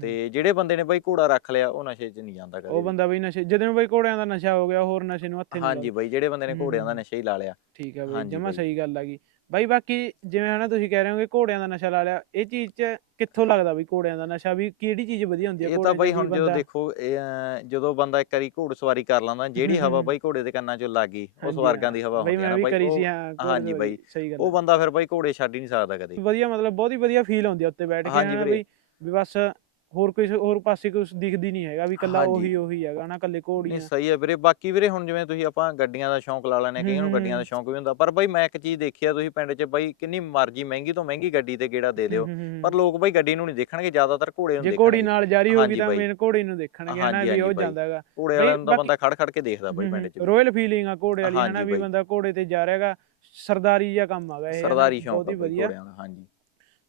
ਤੇ ਜਿਹੜੇ ਬੰਦੇ ਨੇ ਬਾਈ ਘੋੜਾ ਰੱਖ ਲਿਆ ਉਹ ਨਸ਼ੇ 'ਚ ਨਹੀਂ ਜਾਂਦਾ ਉਹ। ਬੰਦਾ ਬਈ ਨਸ਼ੇ ਜਦੋਂ ਬਈ ਘੋੜਿਆਂ ਦਾ ਨਸ਼ਾ ਹੋ ਗਿਆ ਹੋਰ ਨਸ਼ੇ ਨੂੰ ਹੱਥੇ ਨਹੀਂ ਹਾਂਜੀ ਬਾਈ ਜਿਹੜੇ ਬੰਦੇ ਨੇ ਘੋੜਿਆਂ ਦਾ। ਨਸ਼ਾ ਹੀ ਲਾ ਲਿਆ ਠੀਕ ਹੈ ਬਈ ਹਾਂਜੀ ਜਮਾ ਬਾਈ। ਸਹੀ ਗੱਲ ਆ ਗਈ ਬਾਈ ਬਾਕੀ ਜਿਵੇਂ ਹਨਾ ਤੁਸੀਂ ਕਹਿ ਰਹੇ ਹੋ ਕਿ ਘੋੜਿਆਂ ਦਾ ਨਸ਼ਾ ਲਾ ਲਿਆ ਇਹ ਚੀਜ਼ 'ਚ ਕਿੱਥੋਂ ਲੱਗਦਾ ਬਈ ਘੋੜਿਆਂ ਦਾ ਨਸ਼ਾ ਵੀ ਕਿਹੜੀ ਚੀਜ਼ ਵਧੀਆ ਹੁੰਦੀ ਹੈ ਇਹ ਤਾਂ ਬਾਈ ਹੁਣ ਜਦੋਂ ਦੇਖੋ ਇਹ ਜਦੋਂ ਬੰਦਾ ਇੱਕ ਵਾਰੀ ਘੋੜ ਸਵਾਰੀ ਕਰ ਲੈਂਦਾ ਜਿਹੜੀ ਹੂੰ, ਹਵਾ ਹੂੰ। ਬਾਈ ਘੋੜੇ ਦੇ ਕੰਨਾਂ 'ਚੋਂ ਲੱਗ ਗਈ ਉਹ ਸਵਰਗਾਂ ਦੀ ਹਵਾ ਹੁੰਦੀ ਹੈ ਬਾਈ ਹਾਂ ਹਾਂਜੀ ਬਾਈ। ਉਹ। ਬੰਦਾ ਫਿਰ ਬਾਈ ਘੋੜੇ ਛੱਡ ਹੀ ਨਹੀਂ ਸਕਦਾ ਕਦੇ ਵਧੀਆ ਮਤਲਬ ਬਹੁਤ ਹੀ ਵਧੀਆ ਫੀਲ ਹੁੰਦੀ ਆ ਉੱਤੇ ਬੈਠ ਕੇ ਹਾਂਜੀ ਵੀ ਬਸ ਹੋਰ ਕੋਈ ਹੋਰ ਪਾਸੇ ਕੁਝ ਦਿਖਦੀ ਨਹੀਂ ਹੈਗਾ ਵੀ ਕੱਲਾ ਹਾਂਜੀ। ਉਹੀ ਉਹੀ ਹੈਗਾ ਨਾ ਕੱਲੇ ਨਹੀਂ ਘੋੜੀਆਂ ਸਹੀ ਹੈ ਵੀਰੇ ਬਾਕੀ ਵੀਰੇ ਹੁਣ ਜਿਵੇਂ ਤੁਸੀਂ ਆਪਾਂ ਗੱਡੀਆਂ ਦਾ ਸ਼ੌਂਕ ਲਾ ਲੈਣੇ ਕਈਆਂ ਨੂੰ ਗੱਡੀਆਂ ਦਾ। ਸ਼ੌਂਕ ਵੀ ਹੁੰਦਾ ਪਰ ਬਾਈ ਮੈਂ ਇੱਕ ਚੀਜ਼ ਦੇਖੀ ਆ ਤੁਸੀਂ ਪਿੰਡ 'ਚ ਬਾਈ ਕਿੰਨੀ ਮਰਜ਼ੀ ਮਹਿੰਗੀ ਤੋਂ ਮਹਿੰਗੀ ਗੱਡੀ ਤੇ ਗੇੜਾ ਦੇ ਦਿਓ। ਪਰ ਲੋਕ ਬਾਈ ਗੱਡੀ ਨੂੰ ਨਹੀਂ ਦੇਖਣਗੇ ਜ਼ਿਆਦਾਤਰ ਘੋੜੇ ਨੂੰ ਜੇ ਦੇਖਣਗੇ ਘੋੜੀ ਨਾਲ ਜਾਰੀ ਹੋਗੀ ਹਾਂਜੀ ਤਾਂ ਬਾਈ। ਮੇਨ ਘੋੜੀ ਨੂੰ ਦੇਖਣਗੇ ਹਨਾ ਹਾਂਜੀ, ਵੀ ਉਹ ਹਾਂਜੀ ਬਾਈ। ਜਾਂਦਾ ਹੈਗਾ ਘੋੜੇ ਬਈ ਵਾਲਿਆਂ ਨੂੰ ਤਾਂ ਬਾਕੀ- ਬੰਦਾ ਖੜ ਖੜ ਕੇ ਦੇਖਦਾ ਬਾਈ ਪਿੰਡ 'ਚ। ਰੋਇਲ ਫੀਲਿੰਗ ਆ ਘੋੜੇ ਵਾਲੀ ਹਨਾ ਹਾਂਜੀ ਵੀ ਬਾਈ। ਬੰਦਾ ਘੋੜੇ ਤੇ ਜਾ ਰਿਹਾਗਾ ਸਰਦਾਰੀ ਜਿਹਾ ਕੰਮ ਆਗਾ ਇਹ ਹਨਾ, ਸਰਦਾਰੀ ਸ਼ੌਂਕ ਬਹੁਤ ਆ ਹੀ ਬਾਈ ਵਧੀਆ ਘੋੜਿਆਂ ਦਾ ਹਾਂਜੀ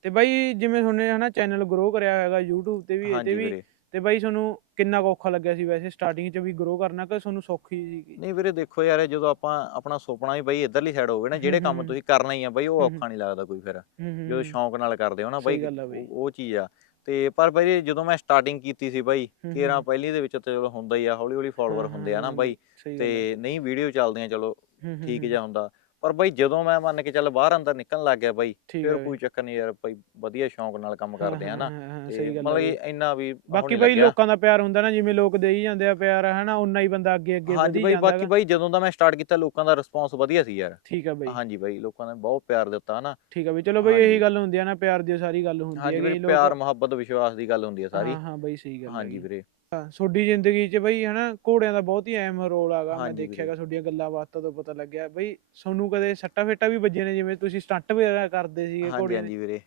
ਤੇ ਬਾਈ ਜਿਵੇਂ ਤੁਹਾਨੇ ਹਨਾ ਚੈਨਲ ਗਰੋ ਕਰਿਆ ਹੈਗਾ YouTube ਤੇ ਵੀ ਹਾਂਜੀ ਇਹਤੇ ਵੀ ਵੀਰੇ ਤੇ ਬਾਈ ਤੁਹਾਨੂੰ ਕਿੰਨਾ ਕੁ ਔਖਾ ਲੱਗਿਆ ਸੀ ਵੈਸੇ ਸਟਾਰਟਿੰਗ 'ਚ ਵੀ ਗਰੋ ਕਰਨਾ ਕਿ ਤੁਹਾਨੂੰ ਸੌਖੀ ਸੀ ਨਹੀਂ ਵੀਰੇ ਦੇਖੋ ਯਾਰ ਇਹ ਜਦੋਂ ਆਪਾਂ ਆਪਣਾ ਸੁਪਨਾ ਵੀ ਬਾਈ ਇਧਰਲੀ ਸਾਈਡ ਹੋਵੇ ਨਾ ਜਿਹੜੇ ਹੂੰ, ਕੰਮ ਹੂੰ। ਤੁਸੀਂ ਕਰਨਾ ਹੀ ਆ ਬਾਈ ਉਹ ਹੂੰ, ਹੂੰ। ਔਖਾ ਨਹੀਂ ਲੱਗਦਾ ਕੋਈ ਫਿਰ ਹੂੰ ਹੂੰ ਜਦੋਂ ਸ਼ੌਂਕ ਨਾਲ ਕਰਦੇ ਹੋ ਨਾ ਸਹੀ ਬਾਈ ਗੱਲ ਆ ਬਾਈ। ਉਹ ਉਹ ਚੀਜ਼ ਆ ਤੇ ਪਰ ਬਾਈ ਜਦੋਂ ਮੈਂ ਸਟਾਰਟਿੰਗ ਕੀਤੀ ਸੀ ਬਾਈ ਹੂੰ, ਕੇਰਾਂ ਹੂੰ। ਪਹਿਲੀ ਦੇ ਵਿੱਚ ਤਾਂ ਚਲੋ ਹੁੰਦਾ ਹੀ ਆ ਹੌਲੀ ਹੌਲੀ ਫਾਲੋਅਰ ਹਾਂ, ਹੁੰਦੇ ਆ ਨਾ ਹਾਂ, ਬਾਈ ਸਹੀ ਗੱਲ ਆ। ਤੇ ਨਹੀਂ ਵੀਡੀਓ ਚੱਲਦੀਆਂ ਚਲੋ ਹੂੰ, ਹੂੰ, ਠੀਕ ਹੂੰ। ਜਿਹਾ ਹੁੰਦਾ ਪਰ ਬਾਈ ਜਦੋਂ ਮੈਂ ਮੰਨ ਕੇ ਚੱਲ ਬਾਹਰ ਅੰਦਰ ਨਿਕਲਣ ਲੱਗ ਗਿਆ ਬਾਈ ਠੀਕ ਫਿਰ ਹੈ ਕੋਈ ਚੱਕਰ ਨਹੀਂ ਯਾਰ ਬਾਈ ਵਧੀਆ ਸ਼ੌਂਕ ਨਾਲ ਕੰਮ ਕਰਦੇ ਆ ਨਾ ਹਾਂ, ਤੇ ਸਹੀ ਗੱਲ ਆ ਮਤਲਬ ਇੰਨਾ ਵੀ ਉਹ ਬਾਕੀ ਨੀ ਬਾਈ ਲੱਗਿਆ। ਲੋਕਾਂ ਦਾ ਪਿਆਰ ਹੁੰਦਾ ਨਾ ਜਿਵੇਂ ਲੋਕ ਦੇਈ ਜਾਂਦੇ ਆ ਪਿਆਰ ਹਨਾ ਉਨਾ ਹੀ ਬੰਦਾ ਅੱਗੇ ਅੱਗੇ ਹਾਂਜੀ ਵਧੀ ਬਾਈ ਜਾਂਦਾ ਬਾਕੀ ਹੈਗਾ। ਬਾਈ ਜਦੋਂ ਦਾ ਮੈਂ ਸਟਾਰਟ ਕੀਤਾ ਲੋਕਾਂ ਦਾ ਰਿਸਪੌਂਸ ਵਧੀਆ ਸੀ ਯਾਰ ਠੀਕ ਆ ਬਾਈ ਹਾਂਜੀ ਬਾਈ ਲੋਕਾਂ ਨੇ ਬਹੁਤ ਪਿਆਰ ਦਿੱਤਾ ਹਨਾ ਠੀਕ ਆ ਬਾਈ ਚਲੋ ਬਾਈ ਹਾਂਜੀ। ਇਹੀ ਗੱਲ ਹੁੰਦੀ ਆ ਨਾ ਪਿਆਰ ਦੀ ਸਾਰੀ ਗੱਲ ਹੁੰਦੀ ਹਾਂਜੀ ਹੈਗੀ ਵੀਰੇ ਪਿਆਰ ਮੁਹੱਬਤ ਵਿਸ਼ਵਾਸ ਦੀ ਗੱਲ ਹੁੰਦੀ ਹੈ ਸਾਰੀ ਹਾਂ ਹਾਂ ਬਾਈ ਸਹੀ ਗੱਲ ਹਾਂਜੀ ਹੈਗੀ। ਵੀਰੇ ਹਾਂ, ਤੁਹਾਡੀ ਜ਼ਿੰਦਗੀ 'ਚ ਬਈ ਹਨਾ ਘੋੜਿਆਂ ਦਾ ਬਹੁਤ ਹੀ ਅਹਿਮ ਰੋਲ ਆਗਾ ਮੈਂ ਹਾਂਜੀ ਵੀਰੇ। ਦੇਖਿਆਗਾ ਤੁਹਾਡੀਆਂ ਗੱਲਾਂ ਬਾਤਾਂ ਤੋਂ ਪਤਾ ਲੱਗਿਆ। ਬਈ ਤੁਹਾਨੂੰ ਕਦੇ ਸੱਟਾ ਫੇਟਾ ਵੀ ਵੱਜੇ ਨੇ ਜਿਵੇਂ ਤੁਸੀਂ ਸਟੰਟ ਵਗੈਰਾ ਕਰਦੇ ਸੀਗੇ ਹਾਂਜੀ ਘੋੜਿਆਂ ਦੇ? ਹਾਂਜੀ ਵੀਰੇ।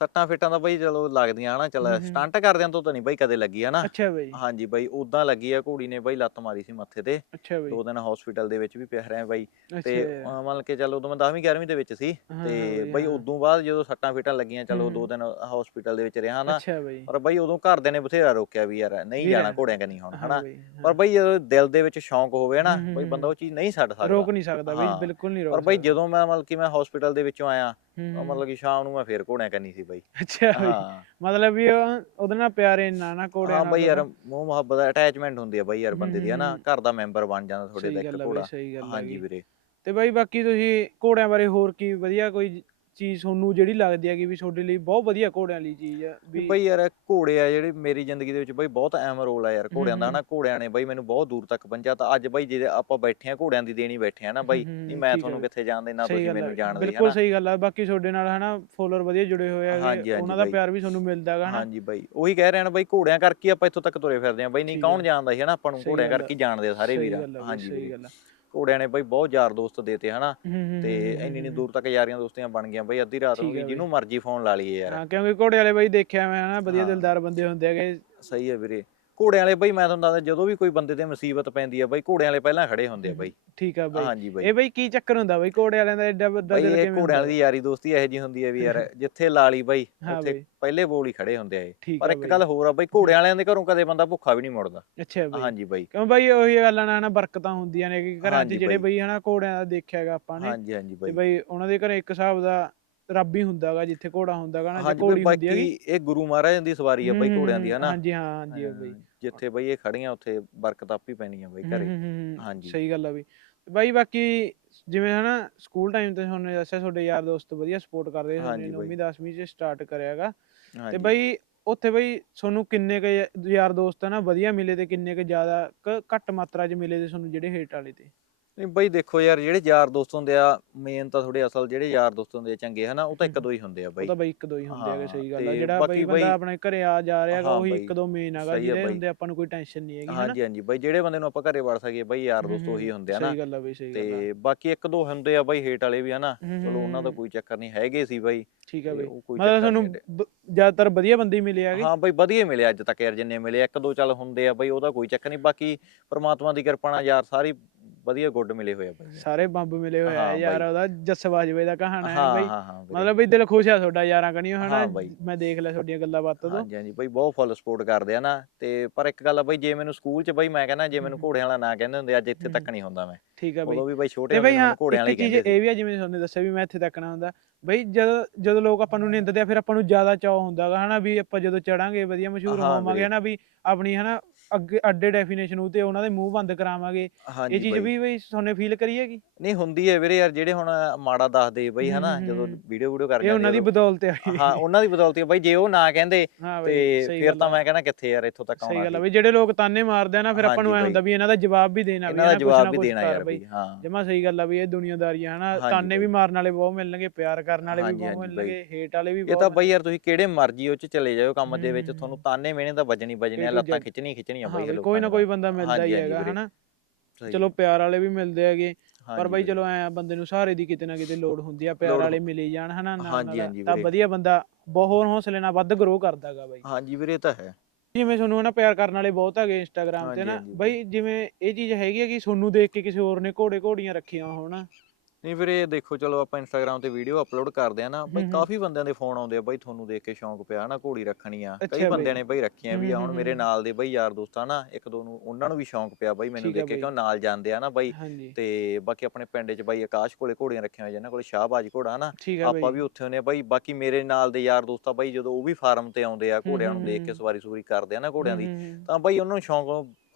ਸੱਟਾਂ ਫਿੱਟਾਂ ਤਾਂ ਬਾਈ ਚਲੋ ਲੱਗਦੀਆਂ ਹਨਾ ਚਲ ਹੂੰ, ਹੂੰ। ਸਟੰਟ ਕਰਦਿਆਂ ਤੋਂ ਤਾਂ ਨਹੀਂ ਬਾਈ ਕਦੇ ਲੱਗੀ ਹਨਾ ਅੱਛਾ ਬਈ ਹਾਂਜੀ ਬਾਈ ਉਦਾਂ ਲੱਗੀ ਆ ਘੋੜੀ ਨੇ ਬਾਈ ਲੱਤ ਮਾਰੀ ਸੀ ਮੱਥੇ ਤੇ ਅੱਛਾ ਬਈ ਦੋ ਦਿਨ ਹਸਪੀਟਲ ਦੇ ਵਿੱਚ ਵੀ ਪਿਆ ਰਿਹਾ ਬਾਈ ਤੇ ਅੱਛਾ ਅਹ ਮੰਨ ਕੇ ਚੱਲ ਉਦੋਂ ਮੈਂ 10ਵੀਂ 11ਵੀਂ ਦੇ ਵਿੱਚ ਸੀ ਹਾਂ, ਤੇ ਬਈ, ਬਾਈ ਹਾਂ। ਉਦੋਂ ਬਾਅਦ ਜਦੋਂ ਸੱਟਾਂ ਫਿੱਟਾਂ ਲੱਗੀਆਂ ਚਲੋ ਦੋ। ਦਿਨ ਹਸਪੀਟਲ ਦੇ ਵਿੱਚ ਰਿਹਾ ਨਾ ਅੱਛਾ ਬਈ ਪਰ ਬਾਈ ਉਦੋਂ ਘਰਦਿਆਂ ਨੇ ਬਥੇਰਾ ਰੋਕਿਆ ਵੀ ਯਾਰ ਨਹੀਂ ਵੀ ਜਾਣਾ ਰਹਿਣ। ਘੋੜਿਆਂ ਕਨੀ ਹੁਣ ਹਾਂ ਹਨਾ ਬਈ, ਪਰ ਹਾਂ। ਬਾਈ ਜਦੋਂ ਦਿਲ ਦੇ ਵਿੱਚ ਸ਼ੌਂਕ ਹੋਵੇ ਨਾ ਬਾਈ ਹੂੰ, ਬੰਦਾ ਉਹ ਚੀਜ਼ ਨਹੀਂ ਛੱਡ ਸਕਦਾ ਰੋਕ ਨਹੀਂ ਸਕਦਾ ਬਈ ਹਾਂ। ਬਿਲਕੁਲ ਨਹੀਂ ਰੋਕ ਪਰ ਬਾਈ ਸਕਦਾ। ਜਦੋਂ ਮੈਂ ਮਤਲਬ ਕਿ ਮੈਂ ਹਸਪੀਟਲ ਦੇ ਵਿੱਚੋਂ ਆਇਆ ਹੂੰ, ਤਾਂ ਹੂੰ। ਮਤਲਬ ਕਿ ਸ਼ਾਮ ਨੂੰ ਮੈਂ ਫੇਰ ਘੋੜਿਆਂ ਕਰਨੀ ਸੀ ਬਾਈ ਅੱਛਾ ਬਈ ਹਾਂ ਮਤਲਬ ਵੀ ਉਹ- ਉਹਦੇ ਨਾਲ ਪਿਆਰ ਇੰਨਾ ਨਾ ਘੋੜਿਆਂ ਹਾਂ ਬਾਈ ਯਾਰ। ਮੋਹ ਮੁਹੱਬਤ ਅਟੈਚਮੈਂਟ ਹੁੰਦੀ ਆ ਬਾਈ ਯਾਰ ਬੰਦੇ ਦੀ ਹਨਾ। ਘਰ ਦਾ ਮੈਂਬਰ ਬਣ ਜਾਂਦਾ ਤੁਹਾਡੇ ਦਾ ਇੱਕ ਘੋੜਾ ਸਹੀ ਗੱਲ ਹਾਂਜੀ। ਵੀਰੇ ਤੇ ਬਾਈ ਬਾਕੀ ਤੁਸੀਂ ਘੋੜਿਆਂ ਬਾਰੇ ਹੋਰ ਕੀ ਵਧੀਆ ਕੋਈ ਚੀਜ਼ ਤੁਹਾਨੂੰ ਜਿਹੜੀ ਲੱਗਦੀ ਹੈਗੀ ਵੀ ਤੁਹਾਡੇ ਲਈ ਬਹੁਤ ਵਧੀਆ ਘੋੜਿਆਂ ਲਈ ਚੀਜ਼ ਆ ਵੀ ਬਈ ਯਾਰ ਘੋੜੇ ਆ ਜਿਹੜੇ ਮੇਰੀ ਜ਼ਿੰਦਗੀ ਦੇ ਵਿੱਚ ਬਈ ਬਹੁਤ ਅਹਿਮ ਰੋਲ ਆ ਯਾਰ ਘੋੜਿਆਂ ਦਾ ਹਨਾ ਘੋੜਿਆਂ ਨੇ ਬਈ ਮੈਨੂੰ ਬਹੁਤ ਦੂਰ ਤੱਕ ਪਹੁੰਚਿਆ ਤਾਂ ਅੱਜ ਬਈ ਜੇ ਆਪਾਂ ਬੈਠੇ ਆ ਘੋੜਿਆਂ ਦੀ ਦੇਣੀ ਬੈਠੇ ਆ ਨਾ ਬਈ ਨਹੀਂ ਮੈਂ ਆ ਤੁਹਾਨੂੰ। ਕਿੱਥੇ ਜਾਣਦੇ ਨਾ ਸਹੀ ਤੁਸੀਂ ਮੈਨੂੰ ਆ, ਜਾਣਦੇ ਬਿਲਕੁਲ ਸਹੀ ਗੱਲ ਆ ਬਾਕੀ ਤੁਹਾਡੇ ਨਾਲ ਹਨਾ ਫੋਲੋਅਰ ਵਧੀਆ ਜੁੜੇ ਹੋਏ ਹਾਂਜੀ ਉਹਨਾਂ ਦਾ। ਪਿਆਰ ਵੀ ਤੁਹਾਨੂੰ ਮਿਲਦਾ ਹੈਗਾ ਹਨਾ ਹਾਂਜੀ ਬਾਈ ਉਹੀ ਕਹਿ ਰਹੇ ਹਨ ਬਾਈ ਘੋੜਿਆਂ ਕਰਕੇ ਆਪਾਂ ਇੱਥੋਂ ਤੱਕ ਤੁਰੇ ਫਿਰਦੇ ਆ ਬਾਈ ਨਹੀਂ ਕੌਣ ਆ। ਜਾਣਦਾ ਸੀ ਹਨਾ ਆਪਾਂ ਨੂੰ ਘੋੜਿਆਂ ਆ। ਕਰਕੇ ਜਾਣਦੇ ਆ ਸਾਰੇ ਵੀਰ ਆ ਹਾਂਜੀ ਸਹੀ ਗੱਲ ਆ ਘੋੜਿਆਂ ਨੇ ਬਾਈ ਬਹੁਤ ਯਾਰ ਦੋਸਤ ਦੇਤੇ ਹਨਾ ਹੂੰ, ਤੇ ਹੂੰ, ਹੂੰ, ਇੰਨੀ ਇੰਨੀ। ਦੂਰ ਤੱਕ ਯਾਰੀਆਂ ਦੋਸਤੀਆਂ ਬਣ ਗਈਆਂ ਬਾਈ ਅੱਧੀ ਰਾਤ ਨੂੰ। ਜਿਹਨੂੰ ਮਰਜ਼ੀ ਫੋਨ ਲਾ ਲਈਏ ਯਾਰ ਹਾਂ ਕਿਉਂਕਿ ਘੋੜੇ ਵਾਲੇ ਬਾਈ ਦੇਖਿਆ ਮੈਂ ਹਨਾ ਵਧੀਆ। ਦਿਲਦਾਰ ਬੰਦੇ ਹੁੰਦੇ ਹੈਗੇ ਸਹੀ ਹੈ ਵੀਰੇ ਘੋੜਿਆਂ ਵਾਲੇ ਬਾਈ ਮੈਂ ਤੁਹਾਨੂੰ ਦੱਸਦਾ ਜਦੋਂ ਵੀ ਕੋਈ ਬੰਦੇ ਤੇ ਮੁਸੀਬਤ ਪੈਂਦੀ ਆ ਬਾਈ ਘੋੜਿਆਂ ਵਾਲੇ ਪਹਿਲਾਂ ਖੜੇ ਹੁੰਦੇ ਆ ਬਾਈ। ਠੀਕ ਆ ਬਾਈ। ਹਾਂਜੀ ਬਾਈ। ਇਹ ਬਾਈ ਕੀ ਚੱਕਰ ਹੁੰਦਾ ਬਾਈ ਘੋੜੇ ਵਾਲਿਆਂ ਦਾ ਐਡਾ ਵੱਡਾ ਦਿਲ ਇਹ ਕਿਵੇਂ ਘੋੜਿਆਂ? ਦੀ ਯਾਰੀ ਦੋਸਤੀ ਇਹੋ ਜੀ ਹੁੰਦੀ ਹੈ ਵੀ ਯਾਰ ਜਿੱਥੇ ਲਾ ਲਈ ਬਾਈ ਉੱਥੇ ਪਹਿਲੇ ਬੋਲ ਹੀ ਖੜੇ ਹੁੰਦੇ ਆ ਇਹ। ਪਰ ਆ ਇੱਕ ਗੱਲ ਹੋਰ ਆ ਬਾਈ ਘੋੜਿਆਂ ਵਾਲਿਆਂ ਦੇ ਘਰੋਂ ਕਦੇ ਬੰਦਾ ਭੁੱਖਾ ਵੀ ਨਹੀਂ ਮੁੜਦਾ। ਅੱਛਾ ਬਾਈ। ਹਾਂਜੀ ਬਾਈ। ਕਿਉਂ ਬਾਈ ਉਹੀ ਗੱਲਾਂ ਨਾਲ ਨਾ ਬਰਕਤਾਂ ਹੁੰਦੀਆਂ ਨੇ ਕਿ ਘਰਾਂ 'ਚ ਜਿਹੜੇ ਬਾਈ। ਹਨਾ ਘੋੜਿਆਂ ਦਾ ਦੇਖਿਆ ਹੈਗਾ ਆਪਾਂ ਨੇ ਹਾਂਜੀ ਹਾਂਜੀ ਤੇ ਬਾਈ। ਬਈ ਉਹਨਾਂ ਦੇ ਘਰੇ ਇੱਕ ਹਿਸਾਬ ਦਾ ਰੱਬ ਹੀ ਹੁੰਦਾਗਾ ਜਿੱਥੇ ਘੋੜਾ ਹੁੰਦਾਗਾ ਨਾ ਜੇ ਹਾਂਜੀ ਘੋੜੀ ਹੁੰਦੀ ਹੈਗੀ। ਬਾਕੀ ਇਹ ਗੁਰੂ ਮਹਾਰਾਜ ਦੀ ਸਵਾਰੀ ਆ ਬਾਈ ਹੂੰ, ਘੋੜਿਆਂ ਦੀ ਹੂੰ, ਹਨਾ? ਹਾਂਜੀ ਹਾਂ ਹਾਂਜੀ ਆ ਬਾਈ। ਹਾਂ, ਜਿੱਥੇ ਬਾਈ ਇਹ ਖੜੀਆਂ ਉੱਥੇ ਬਰਕਤ ਆਪੀ ਪੈਣੀ ਆ ਬਾਈ ਹੂੰ, ਘਰੇ। ਹੂੰ, ਹੂੰ, ਹੂੰ, ਹਾਂਜੀ। ਸਹੀ ਗੱਲ ਆ ਬਈ। ਤੇ ਬਾਈ ਬਾਕੀ ਜਿਵੇਂ ਹਨਾ ਸਕੂਲ ਟਾਈਮ ਤੇ ਤੁਹਾਨੂੰ ਦੱਸਿਆ ਤੁਹਾਡੇ ਯਾਰ ਦੋਸਤ ਵਧੀਆ ਸਪੋਰਟ ਕਰਦੇ ਹਾਂਜੀ ਸੀ ਬਾਈ। 9ਵੀਂ 10ਵੀਂ ਚ ਸਟਾਰਟ ਕਰਿਆਗਾ ਤੇ ਹਾਂਜੀ। ਬਈ ਉੱਥੇ ਬਈ ਤੁਹਾਨੂੰ ਕਿੰਨੇ ਕ ਯਾਰ ਦੋਸਤ ਆ ਨਾ ਵਧੀਆ ਮਿਲੇ ਤੇ ਕਿੰਨੇ ਕ ਜ਼ਿਆਦਾ ਕ- ਘੱਟ ਮਾਤਰਾ ਚ ਮਿਲੇ ਤੇ ਤੁਹਾਨੂੰ ਜਿਹੜੇ ਹੇਟ ਵਾਲੇ ਤੇ? ਨਹੀਂ ਬਈ ਦੇਖੋ ਯਾਰ ਜਿਹੜੇ ਯਾਰ ਦੋਸਤ ਹੁੰਦੇ ਆ ਮੇਨ ਤਾਂ ਥੋੜੇ ਅਸਲ ਜਿਹੜੇ ਯਾਰ ਦੋਸਤ ਹੁੰਦੇ ਆ ਚੰਗੇ ਹਨਾ? ਉਹ ਤਾਂ ਇੱਕ। ਦੋ ਹੀ ਹੁੰਦੇ ਆ ਉਹ ਬਈ ਤਾਂ ਬਈ ਇੱਕ ਦੋ ਹੀ ਹੁੰਦੇ ਹੈਗੇ ਸਹੀ ਗੱਲ ਆ। ਜਿਹੜਾ ਬਈ ਬੰਦਾ ਆਪਣੇ ਘਰੇ ਆ ਜਾ ਰਿਹਾ ਹੈਗਾ ਉਹੀ ਇੱਕ ਦੋ ਮੇਨ ਹੈਗਾ ਜਿਹੜੇ। ਹੁੰਦੇ ਆਪਾਂ ਨੂੰ ਕੋਈ ਟੈਨਸ਼ਨ ਨਹੀਂ ਹੈਗੀ ਹਨਾ? ਹਾਂਜੀ ਹਾਂਜੀ ਬਈ ਜਿਹੜੇ ਬੰਦੇ ਨੂੰ ਆਪਾਂ ਘਰੇ ਵੜ ਸਕੀਏ ਬਈ ਯਾਰ ਦੋਸਤ ਉਹੀ ਹੁੰਦੇ ਆ ਨਾ ਸਹੀ ਗੱਲ ਆ ਬਈ ਸਹੀ ਗੱਲ ਤੇ ਬਾਕੀ ਇੱਕ ਦੋ ਹੁੰਦੇ ਆ ਬਈ ਹੇਟ ਵਾਲੇ ਵੀ ਹਨਾ? ਚਲੋ ਉਹਨਾਂ ਦਾ ਕੋਈ ਚੱਕਰ ਨਹੀਂ ਹੈਗੇ ਸੀ ਬਈ। ਠੀਕ ਆ ਬਈ। ਉਹ ਮਤਲਬ ਤੁਹਾਨੂੰ ਜ਼ਿਆਦਾਤਰ ਵਧੀਆ ਬੰਦੇ ਹੀ ਮਿਲੇ ਹੈਗੇ। ਹਾਂ ਬਈ ਵਧੀਆ ਹੀ ਮਿਲਿਆ ਅੱਜ ਤੱਕ ਯਾਰ ਜਿੰਨੇ ਮਿਲੇ ਇੱਕ ਦੋ ਚੱਲ ਹੁੰਦੇ ਆ ਬਈ ਉਹਦਾ ਕੋਈ ਚੱਕਰ ਨਹੀਂ। ਬਾਕੀ ਪ੍ਰਮਾਤਮਾ ਦੀ ਕਿਰਪਾ ਨਾਲ ਯਾਰ ਸਾਰੀ ਵਧੀਆ ਗੁੱਡ ਮਿਲੇ ਹੋਏ ਆ ਸਾਰੇ ਬੰਬ ਮਿਲੇ ਹੋਏ ਆ ਹਾਂ ਯਾਰ ਬਾਈ। ਉਹਦਾ ਜੱਸ ਬਾਜਵੇ ਦਾ ਕਹਾਣਾ ਹੈ ਹਾਂ ਬਈ। ਹਾਂ ਹਾਂ ਵੀਰੇ। ਮਤਲਬ ਬਈ ਦਿਲ ਖੁਸ਼ ਆ ਤੁਹਾਡਾ ਯਾਰਾਂ ਕਣੀਓ ਹਨਾ? ਹਾਂ ਬਾਈ। ਮੈਂ ਦੇਖ ਲਿਆ ਤੁਹਾਡੀਆਂ ਗੱਲਾਂ ਬਾਤਾਂ ਤੋਂ। ਹਾਂਜੀ ਹਾਂਜੀ। ਬਈ ਬਹੁਤ ਫੁੱਲ ਸਪੋਰਟ ਕਰਦੇ ਆ ਨਾ। ਤੇ ਪਰ ਇੱਕ ਗੱਲ ਆ ਬਈ ਜੇ ਮੈਨੂੰ ਸਕੂਲ 'ਚ ਬਈ ਮੈਂ ਕਹਿੰਦਾ ਜੇ ਮੈਨੂੰ। ਘੋੜਿਆਂ ਵਾਲਾ ਨਾਂ ਕਹਿੰਦੇ ਹੁੰਦੇ ਅੱਜ ਇੱਥੇ। ਤੱਕ ਨਹੀਂ ਹੁੰਦਾ ਮੈਂ। ਠੀਕ ਆ ਬਈ। ਉਦੋਂ ਵੀ ਬਈ ਛੋਟੇ ਤੇ ਹੁੰਦੇ ਬਈ ਹਾਂ ਮੈਨੂੰ ਘੋੜਿਆਂ ਵਾਲੇ ਇੱਕ ਹੀ ਚੀਜ਼ ਕਹਿੰਦੇ ਸੀ। ਇਹ ਵੀ ਆ ਜਿਵੇਂ ਤੁਹਾਨੂੰ ਦੱਸਿਆ ਵੀ ਮੈਂ ਇੱਥੇ ਤੱਕਣਾ ਹੁੰਦਾ। ਬਈ ਜਦੋਂ ਜਦੋਂ ਲੋਕ ਆਪਾਂ ਨੂੰ ਨਿੰਦਦੇ ਆ ਫਿਰ ਆਪਾਂ ਨੂੰ ਜ਼ਿਆਦਾ ਚਾਅ ਹੁੰਦਾਗਾ ਹਨਾ? ਵੀ ਆਪਾਂ ਜਦੋਂ ਚੜਾਂਗੇ ਵਧੀਆ ਮਸ਼ਹੂਰ ਹਾਂ ਹੋਵਾਂਗੇ। ਹਨਾ? ਵੀ ਆਪਣੀ ਹਨਾ? ਅੱਗੇ ਅੱਡੇ ਡੈਫੀਨੇਸ਼ਨ ਉਤੇ ਉਹਨਾਂ ਦੇ ਮੂੰਹ ਬੰਦ ਕਰਾਵਾਂਗੇ ਇਹ ਚੀਜ਼। ਵੀ ਬਈ ਤੁਹਾਨੂੰ ਫੀਲ ਕਰੀ ਹੈਗੀ ਨਹੀਂ ਹੁੰਦੀ ਹੈ ਵੀਰੇ ਯਾਰ ਜਿਹੜੇ ਹੁਣ ਮਾੜਾ ਦੱਸਦੇ ਬਈ ਹਨਾ ਜਦੋਂ। ਵੀਡੀਓ ਵੀਡੀਓ ਕਰ ਇਹ ਉਹਨਾਂ ਦੀ ਬਦੌਲਤ ਉਦੋਂ- ਹਾਂ ਉਹਨਾਂ ਦੀ ਬਦੌਲਤ ਹੀ ਬਈ ਜੇ ਉਹ ਨਾ ਕਹਿੰਦੇ ਹਾਂ ਤੇ ਸਹੀ ਫਿਰ ਗੱਲ ਤਾਂ। ਮੈਂ ਕਹਿੰਦਾ ਕਿੱਥੇ ਯਾਰ ਇੱਥੋਂ ਤੱਕ ਸਹੀ ਆਉਣਾ ਗੱਲ ਆ ਸੀ ਬਈ ਜਿਹੜੇ ਲੋਕ ਤਾਨੇ ਮਾਰਦੇ ਆ ਨਾ ਫਿਰ ਆਪਾਂ ਨੂੰ ਐ ਹੁੰਦਾ ਵੀ ਇਹਨਾਂ ਦਾ ਜਵਾਬ ਵੀ ਦੇਣਾ ਵੀ ਇਹਨਾਂ ਦਾ ਜਵਾਬ ਵੀ ਦੇਣਾ ਯਾਰ ਬਈ ਹਾਂ ਜਮਾ ਸਹੀ ਗੱਲ ਆ ਵੀ ਇਹ ਦੁਨੀਆਦਾਰੀ ਆ ਹਨਾ ਤਾਨੇ ਵੀ। ਮਾਰਨ ਵਾਲੇ ਬਹੁਤ ਮਿਲਣਗੇ ਪਿਆਰ ਕਰਨ ਵਾਲੇ ਵੀ ਬਹੁਤ। ਮਿਲਣਗੇ ਹੇਟ ਵਾਲੇ ਵੀ ਇਹ ਤਾਂ ਬਹੁਤ ਬਈ ਯਾਰ ਤੁਸੀਂ ਕਿਹੜੇ ਮਰਜ਼ੀ ਉਹ ਚ ਚਲੇ ਜਾਓ ਕੰਮ ਦੇ ਵਿੱਚ ਤੁਹਾਨੂੰ ਤਾਨੇ ਮਿਹਣੇ ਤਾਂ ਵੱਜਣੀ ਵੱਜਣੇ ਲੱਤਾਂ Z। ਖਿੱਚਣੀ ਖਿੱਚਣੀਆਂ ਹਾਂ ਬਈ ਕੋਈ ਨਾ ਕੋਈ ਬੰਦਾ ਮਿਲਦਾ ਹੀ ਹੈਗਾ। ਹਨਾ? ਚਲੋ ਪਿਆਰ ਵਾਲੇ ਵੀ ਮਿਲਦੇ ਹੈਗੇ ਪਰ ਬਈ। ਚਲੋ ਐ ਬੰਦੇ ਨੂੰ ਸਹਾਰੇ ਦੀ ਕਿਤੇ ਨਾ ਕਿਤੇ ਲੋੜ ਹੁੰਦੀ ਆ ਪਿਆਰ ਵਾਲੇ ਮਿਲੇ ਜਾਣ ਹਨਾ ਤਾਂ। ਵਧੀਆ ਬੰਦਾ ਬਹੁਤ ਹੋਰ ਹੌਸਲੇ ਨਾਲ ਵੱਧ ਗਰੋ ਕਰਦਾਗਾ ਬਾਈ। ਹਾਂਜੀ ਵੀਰੇ ਤਾਂ ਹੈ। ਜਿਵੇਂ ਤੁਹਾਨੂੰ ਹਨਾ ਪਿਆਰ ਕਰਨ ਵਾਲੇ ਬਹੁਤ ਹੈਗੇ ਇੰਸਟਾਗ੍ਰam ਤੇ ਨਾ ਬਈ ਜਿਵੇਂ ਇਹ ਚੀਜ਼ ਹੈਗੀ ਹੈ ਕਿ ਤੁਹਾਨੂੰ ਦੇਖ ਕੇ ਕਿਸੇ ਹੋਰ ਨੇ ਘੋੜੇ ਘੋੜੀਆਂ ਰੱਖੀਆਂ ਹੋਣ। ਨਹੀਂ ਵੀਰੇ ਦੇਖੋ ਚਲੋ ਆਪਾਂ ਇੰਸਟਾਗ੍ਰam ਤੇ ਵੀਡੀਓ ਅਪਲੋਡ ਕਰਦੇ ਆ ਨਾ ਬਈ ਹਮ ਹਮ। ਕਾਫੀ ਬੰਦਿਆਂ ਦੇ ਫੋਨ ਆਉਂਦੇ ਆ ਬਈ ਤੁਹਾਨੂੰ ਦੇਖ ਕੇ ਸ਼ੌਂਕ ਪਿਆ ਨਾ ਘੋੜੀ ਰੱਖਣੀ ਆ ਅੱਛਾ ਕਈ ਬਈ। ਬੰਦਿਆਂ ਨੇ ਬਈ ਰੱਖੀਆਂ ਵੀ ਆ ਹਮ ਹੁਣ ਹਮ ਮੇਰੇ ਹਮ। ਨਾਲ ਦੇ ਬਈ ਯਾਰ ਦੋਸਤਾਂ ਨਾ ਇੱਕ ਦੋ ਨੂੰ ਉਹਨਾਂ ਨੂੰ ਵੀ ਸ਼ੌਂਕ ਪਿਆ ਬਈ ਮੈਨੂੰ ਠੀਕ ਆ ਦੇਖ ਕੇ ਬਈ। ਕਿਉਂ ਨਾਲ ਜਾਂਦੇ ਆ ਨਾ ਬਈ ਹਾਂਜੀ ਤੇ ਬਾਕੀ ਆਪਣੇ ਪਿੰਡ 'ਚ ਬਾਈ ਆਕਾਸ਼ ਕੋਲੇ ਘੋੜੀਆਂ ਰੱਖੀਆਂ ਹੋਈਆਂ ਜਿਹਨਾਂ ਕੋਲੇ ਸ਼ਾਹਬਾਜ ਘੋੜਾ ਨਾ ਠੀਕ ਆ ਆਪਾਂ ਬਈ ਵੀ ਉੱਥੇ ਹੁੰਨੇ ਆ ਬਾਈ ਬਾਕੀ ਮੇਰੇ ਨਾਲ ਦੇ ਯਾਰ ਦੋਸਤ ਆ ਬਾਈ ਜਦੋਂ ਉਹ ਵੀ ਫਾਰਮ ਤੇ ਆਉਂਦੇ ਆ ਘੋੜਿਆਂ ਨੂੰ ਦੇਖ ਕੇ ਹਮ। ਸਵਾਰੀ ਸੂਰੀ ਕਰਦੇ ਆ ਨਾ ਘੋੜਿਆਂ ਦੀ ਹਮ, ਹਮ, ਹਮ। ਤਾਂ ਬਾਈ ਉਹਨਾਂ ਨੂੰ ਸ਼ੌਂਕ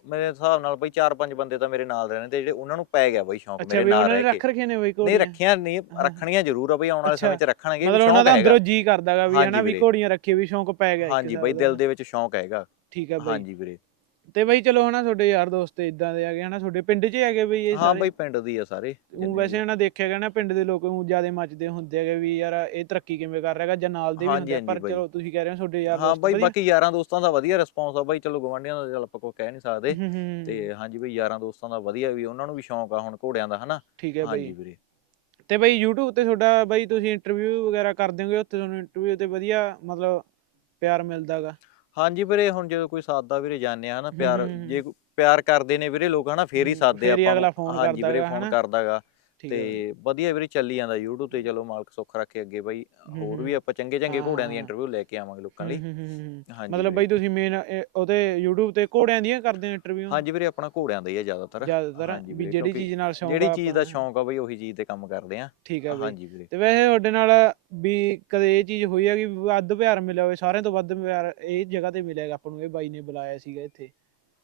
ਮੇਰੇ ਹਿਸਾਬ ਨਾਲ ਬਾਈ ਚਾਰ ਪੰਜ ਬੰਦੇ ਤਾਂ ਮੇਰੇ ਨਾਲ ਦੇ ਰਹਿੰਦੇ ਜਿਹੜੇ ਉਹਨਾਂ ਨੂੰ ਪੈ ਗਿਆ ਬਾਈ ਸ਼ੌਂਕ ਅੱਛਾ ਮੇਰੇ ਵੀ ਨਾਲ ਉਹਨਾਂ ਨੇ ਰਹਿ ਕੇ ਰੱਖ ਨੇ ਬਈ ਨਹੀਂ ਘੋੜੀਆਂ ਰੱਖੀਆਂ ਨਹੀਂ। ਰੱਖਣੀਆਂ ਜ਼ਰੂਰ ਆ ਬਈ ਆਉਣ ਵਾਲੇ ਅੱਛਾ। ਸਮੇਂ 'ਚ ਰੱਖਣਗੇ ਵੀ ਮਤਲਬ ਉਹਨਾਂ ਸ਼ੌਂਕ ਦਾ ਹੈਗਾ ਅੰਦਰੋਂ ਜੀ ਕਰਦਾਗਾ ਵੀ ਹਾਂਜੀ ਹਨਾ ਵੀ ਵੀਰੇ। ਘੋੜੀਆਂ ਰੱਖੀ ਵੀ ਸ਼ੌਂਕ ਪੈ ਗਿਆ ਇੱਕ ਹਾਂਜੀ ਬਈ। ਦਿਲ ਦੇ ਵਿੱਚ ਸ਼ੌਂਕ ਹੈਗਾ ਠੀਕ ਆ ਬਈ ਹਾਂਜੀ ਵੀਰੇ ਤੇ ਬਈ ਚਲੋ ਹਨਾ ਤੁਹਾਡੇ ਯਾਰ ਦੋਸਤ ਇਦਾਂ ਦੇ ਹੈਗੇ ਹਨਾ ਤੁਹਾਡੇ ਪਿੰਡ 'ਚ ਹੀ ਹੈਗੇ ਬਈ ਇਹ ਹਾਂ ਸਾਰੇ? ਬਈ ਪਿੰਡ ਦੀ ਆ ਸਾਰੇ ਉਹ ਵੈਸੇ। ਹਨਾ ਦੇਖਿਆ ਗਿਆ ਨਾ ਪਿੰਡ ਦੇ ਲੋਕ ਉਹ ਜ਼ਿਆਦਾ ਮੱਚਦੇ ਹੁੰਦੇ ਹੈਗੇ ਵੀ ਯਾਰ ਇਹ ਤਰੱਕੀ ਕਿਵੇਂ ਕਰ ਰਿਹਾਗਾ ਜਾਂ ਨਾਲ ਦੇ ਵੀ ਹਾਂਜੀ, ਹੁੰਦੇ ਆ, ਪਰ ਬਾਈ। ਚਲੋ ਤੁਸੀਂ ਕਹਿ ਰਹੇ ਹੋ ਤੁਹਾਡੇ ਯਾਰ ਹਾਂ ਦੋਸਤ ਬਾਈ ਵਧੀਆ। ਬਾਕੀ ਯਾਰਾਂ ਦੋਸਤਾਂ ਦਾ ਵਧੀਆ ਰਿਸਪੌਂਸ ਆ ਬਾਈ ਚਲੋ ਗਵਾਂਢੀਆਂ ਦਾ ਚੱਲ ਆਪਾਂ ਕੋਈ ਕਹਿ ਨਹੀਂ ਸਕਦੇ। ਹੂੰ, ਹੂੰ, ਹੂੰ, ਤੇ ਹਾਂਜੀ ਬਈ ਯਾਰਾਂ ਦੋਸਤਾਂ ਦਾ ਵਧੀਆ ਵੀ ਉਹਨਾਂ ਨੂੰ ਵੀ ਸ਼ੌਂਕ ਆ ਹੁਣ ਘੋੜਿਆਂ ਦਾ ਹਨਾ। ਠੀਕ ਹੈ ਹਾਂਜੀ ਬਈ ਵੀਰੇ। ਤੇ ਬਈ YouTube ਤੇ ਤੁਹਾਡਾ ਬਈ ਤੁਸੀਂ ਇੰਟਰਵਿਊ ਵਗੈਰਾ ਕਰਦੇ ਹੋਗੇ ਉੱਥੇ ਤੁਹਾਨੂੰ ਇੰਟਰਵਿਊ ਤੇ ਵਧੀਆ ਮਤਲਬ ਪਿਆਰ ਮਿਲਦਾਗਾ ਹਾਂਜੀ ਵੀਰੇ ਹੁਣ ਜਦੋਂ ਕੋਈ ਸਾਦਾ ਵੀਰੇ ਜਾਣਦੇ ਆ ਹਨਾ ਪਿਆਰ ਜੇ ਕੋਈ ਪਿਆਰ ਕਰਦੇ ਨੇ ਵੀਰੇ ਲੋਕ ਹਨਾ ਫੇਰ ਹੀ ਸਾਦੇ ਫੇਰ ਹੀ ਆਪਾਂ ਅਗਲਾ phone ਹਾਂਜੀ ਵੀਰੇ ਕਰਦਾ ਗਾ, ਫੋਨ ਹਨਾ। ਕਰਦਾਗਾ। ਤੇ ਵਧੀਆ ਵੀਰੇ ਚੱਲੀ ਜਾਂਦਾ YouTube ਤੇ ਚਲੋ ਮਾਲਕ ਸੁੱਖ ਰੱਖੇ ਅੱਗੇ ਬਾਈ ਹੋਰ ਵੀ ਆਪਾਂ ਚੰਗੇ ਚੰਗੇ ਘੋੜਿਆਂ ਦੀ। ਇੰਟਰਵਿਊ ਲੈ ਕੇ ਆਵਾਂਗੇ ਲੋਕਾਂ ਲਈ। ਹਾਂਜੀ ਮਤਲਬ। ਬਈ ਤੁਸੀਂ ਮੇਨ ਉਹਤੇ YouTube ਤੇ ਘੋੜਿਆਂ ਦੀਆਂ ਕਰਦੇ ਹੋ ਇੰਟਰਵਿਊ ਹਾਂਜੀ ਵੀਰੇ ਆਪਣਾ ਘੋੜਿਆਂ ਦਾ ਹੀ ਆ ਜ਼ਿਆਦਾਤਰ। ਜ਼ਿਆਦਾਤਰ ਵੀ ਜਿਹੜੀ ਚੀਜ਼ ਨਾਲ ਸ਼ੌਂਕ ਜਿਹੜੀ ਆ ਚੀਜ਼ ਦਾ। ਸ਼ੌਂਕ ਆ ਬਈ ਉਹੀ ਚੀਜ਼ ਤੇ ਕੰਮ ਕਰਦੇ ਆ। ਠੀਕ ਬਈ। ਹਾਂਜੀ ਵੀਰੇ। ਤੇ ਵੈਸੇ ਤੁਹਾਡੇ ਨਾਲ ਵੀ ਕਦੇ ਇਹ ਚੀਜ਼ ਹੋਈ ਹੈ ਕਿ ਵੱਧ ਪਿਆਰ ਮਿਲਿਆ ਹੋਵੇ ਸਾਰਿਆਂ ਤੋਂ ਵੱਧ ਪਿਆਰ ਇਹ ਜਗ੍ਹਾ ਤੇ ਮਿਲਿਆਗਾ ਆਪਾਂ ਨੂੰ ਇਹ ਬਾਈ ਨੇ ਬੁਲਾਇਆ ਸੀਗਾ ਇੱਥੇ।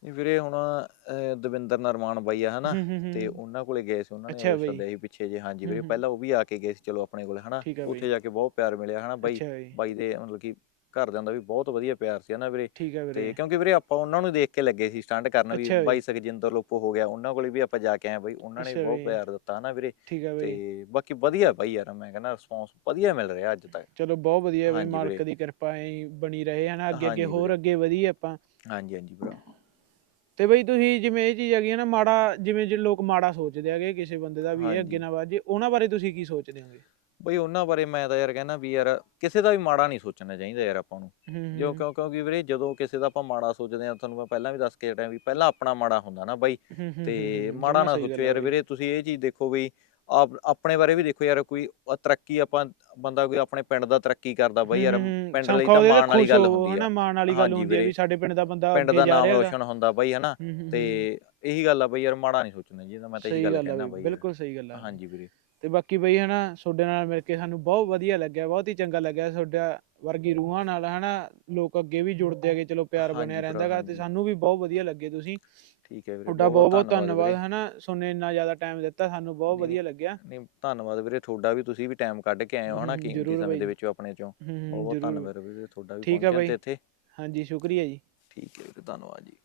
ਨਹੀਂ ਵੀਰੇ ਹੁਣ ਅਹ, ਦਵਿੰਦਰ ਨਰਮਾਨ ਬਾਈ ਆ ਹਨਾ ਹੂੰ, ਹੂੰ, ਹੂੰ, ਤੇ ਹੂੰ। ਉਹਨਾਂ ਕੋਲੇ ਗਏ ਸੀ ਉਹਨਾਂ ਅੱਛਾ ਨੇ ਬਈ। ਸੱਦਿਆ ਸੀ ਪਿੱਛੇ ਜੇ ਹਾਂਜੀ ਹੂੰ, ਵੀਰੇ ਹੂੰ। ਪਹਿਲਾਂ ਉਹ ਵੀ ਆ ਕੇ ਗਏ ਸੀ ਚਲੋ ਆਪਣੇ ਕੋਲੇ ਹਨਾ ਠੀਕ ਉੱਥੇ ਬਈ ਜਾ ਕੇ ਬਹੁਤ ਪਿਆਰ ਮਿਲਿਆ ਹਨਾ ਬਾਈ ਅੱਛਾ ਬਈ ਬਾਈ ਦੇ ਮਤਲਬ ਕਿ ਘਰਦਿਆਂ ਦਾ ਵੀ ਬਹੁਤ ਵਧੀਆ ਪਿਆਰ ਸੀ ਹਨਾ ਵੀਰੇ ਠੀਕ ਤੇ ਕਿਉਂਕਿ ਵੀਰੇ ਆਪਾਂ ਉਹਨਾਂ ਨੂੰ ਦੇਖ ਕੇ ਲੱਗੇ ਸੀ ਸਟੰਟ ਕਰਨ ਵੀ ਅੱਛਾ ਬਈ। ਬਾਈ ਸੁਖਜਿੰਦਰ ਲੋਪੋ ਹੋ ਗਿਆ ਉਹਨਾਂ ਕੋਲੇ ਵੀ ਆਪਾਂ ਜਾ ਕੇ ਆਏ ਬਾਈ ਉਹਨਾਂ ਨੇ ਵੀ ਅੱਛਾ ਬਹੁਤ ਬਈ। ਪਿਆਰ ਦਿੱਤਾ ਹਨਾ ਵੀਰੇ ਠੀਕ ਬਈ ਤੇ ਬਾਕੀ ਵਧੀਆ ਬਾਈ ਯਾਰ ਮੈਂ ਕਹਿੰਦਾ ਰਿਸਪੌਂਸ ਵਧੀਆ ਮਿਲ ਰਿਹਾ ਅੱਜ ਤੱਕ ਚਲੋ ਬਹੁਤ ਵਧੀਆ ਬਈ ਹਾਂਜੀ ਮਾਲਕ। ਦੀ ਕਿਰਪਾ ਐ ਬਣੀ ਰਹੇ ਹਨਾ ਅੱਗੇ ਹਾਂਜੀ ਅੱਗੇ ਹੋਰ। ਅੱਗੇ ਵਧੀਏ ਆਪਾਂ ਹਾਂਜੀ ਹਾਂਜੀ ਭਰਾ ਤੇ ਬਈ ਤੁਸੀਂ ਜਿਵੇਂ ਇਹ ਚੀਜ਼ ਹੈਗੀ ਹੈ ਨਾ ਮਾੜਾ ਜਿਵੇਂ ਜੇ ਲੋਕ ਮਾੜਾ ਸੋਚਦੇ ਹੈਗੇ ਕਿਸੇ ਬੰਦੇ ਦਾ ਵੀ ਇਹ। ਅੱਗੇ ਨਾ ਵਾਜੇ ਉਹਨਾਂ ਬਾਰੇ ਤੁਸੀਂ ਕੀ ਸੋਚਦੇ ਹੋਗੇ ਬਈ ਉਹਨਾਂ ਬਾਰੇ ਮੈਂ ਤਾਂ ਯਾਰ ਕਹਿੰਦਾ ਵੀ ਯਾਰ ਕਿਸੇ ਦਾ ਵੀ ਮਾੜਾ ਨਹੀਂ ਸੋਚਣਾ ਚਾਹੀਦਾ ਯਾਰ ਆਪਾਂ ਨੂੰ ਹੂੰ ਜੋ ਕਿਉਂ ਕਿਉਂਕਿ ਵੀਰੇ ਜਦੋਂ ਕਿਸੇ ਦਾ ਆਪਾਂ ਮਾੜਾ ਸੋਚਦੇ ਆ ਤੁਹਾਨੂੰ ਮੈਂ ਪਹਿਲਾਂ ਵੀ ਦੱਸ ਕੇ ਹਟਿਆ ਵੀ ਪਹਿਲਾਂ ਆਪਣਾ ਮਾੜਾ ਹੁੰਦਾ ਨਾ ਬਾਈ ਹੂੰ, ਹੂੰ, ਤੇ ਹੂੰ, ਮਾੜਾ ਜਮਾਂ ਨਾ ਸਹੀ ਗੱਲ ਸੋਚੋ ਆ ਯਾਰ ਬਈ। ਵੀਰੇ ਤੁਸੀਂ ਇਹ ਚੀਜ਼ ਦੇਖੋ ਵੀ ਆਪ ਆਪਣੇ ਬਾਰੇ ਵੀ ਦੇਖੋ ਯਾਰ ਕੋਈ ਤਰੱਕੀ ਆਪਾਂ ਬੰਦਾ ਕੋਈ ਆਪਣੇ ਪਿੰਡ ਦਾ ਤਰੱਕੀ ਕਰਦਾ ਬਾਈ ਯਾਰ ਹੂੰ, ਹੂੰ, ਪਿੰਡ ਲਈ ਤਾਂ ਮਾਣ ਵਾਲੀ ਗੱਲ ਹੁੰਦੀ ਹਨਾ ਆ ਮਾਣ ਵਾਲੀ ਗੱਲ ਹੁੰਦੀ ਹੈ ਵੀ। ਸਾਡੇ ਪਿੰਡ ਦਾ ਬੰਦਾ ਪਿੰਡ ਦਾ ਜਾ ਨਾਮ। ਰੋਸ਼ਨ ਹੁੰਦਾ ਬਾਈ ਹਨਾ ਹੂੰ, ਹੂੰ, ਤੇ ਹੂੰ, ਇਹੀ ਗੱਲ ਆ ਬਾਈ ਯਾਰ ਮਾੜਾ ਨਹੀਂ ਸੋਚਣਾ ਚਾਹੀਦਾ ਮੈਂ ਤਾਂ ਇਹੀ ਗੱਲ ਕਹਿਣਾ ਬਾਈ। ਬਿਲਕੁਲ ਸਹੀ ਗੱਲ ਆ ਹਾਂਜੀ ਵੀਰੇ ਤੇ ਬਾਕੀ ਬਈ ਹਨਾ ਤੁਹਾਡੇ ਨਾਲ ਮਿਲ ਕੇ ਸਾਨੂੰ ਬਹੁਤ ਵਧੀਆ ਲੱਗਿਆ ਬਹੁਤ ਹੀ ਚੰਗਾ ਲੱਗਿਆ ਤੁਹਾਡਾ ਵਰਗੀ ਰੂਹਾਂ ਨਾਲ ਹਨਾ ਲੋਕ ਅੱਗੇ ਵੀ ਜੁੜਦੇ ਹੈਗੇ ਚਲੋ ਪਿਆਰ ਬਣਿਆ ਰਹਿੰਦਾਗਾ ਤੇ। ਸਾਨੂੰ ਵੀ ਬਹੁਤ ਵਧੀਆ ਲੱਗੇ ਤੁਸੀਂ ਠੀਕ ਹੈ ਵੀਰੇ ਤੁਹਾਡਾ ਬਹੁਤ ਬਹੁਤ। ਧੰਨਵਾਦ ਹਨਾ? ਸੋਨੇ ਇੰਨਾ ਜ਼ਿਆਦਾ ਟਾਈਮ ਦਿੱਤਾ ਸਾਨੂੰ ਬਹੁਤ ਵਧੀਆ ਲੱਗਿਆ। ਨਹੀਂ ਧੰਨਵਾਦ ਵੀਰੇ ਤੁਹਾਡਾ ਵੀ ਤੁਸੀਂ ਵੀ ਟਾਈਮ ਕੱਢ ਕੇ ਆਏ ਹੋ ਹਨਾ ਕੀਮਤੀ ਸਮੇਂ ਦੇ ਵਿੱਚ ਆਪਣੇ ਚੋਂ। ਬਹੁਤ ਬਹੁਤ ਧੰਨਵਾਦ ਵੀਰੇ ਤੁਹਾਡਾ ਵੀ ਪਹੁੰਚਣ ਤੇ। ਇੱਥੇ। ਹਾਂਜੀ ਸ਼ੁਕਰੀਆ ਜੀ। ਠੀਕ ਹੈ ਵੀਰੇ ਧੰਨਵਾਦ ਜੀ।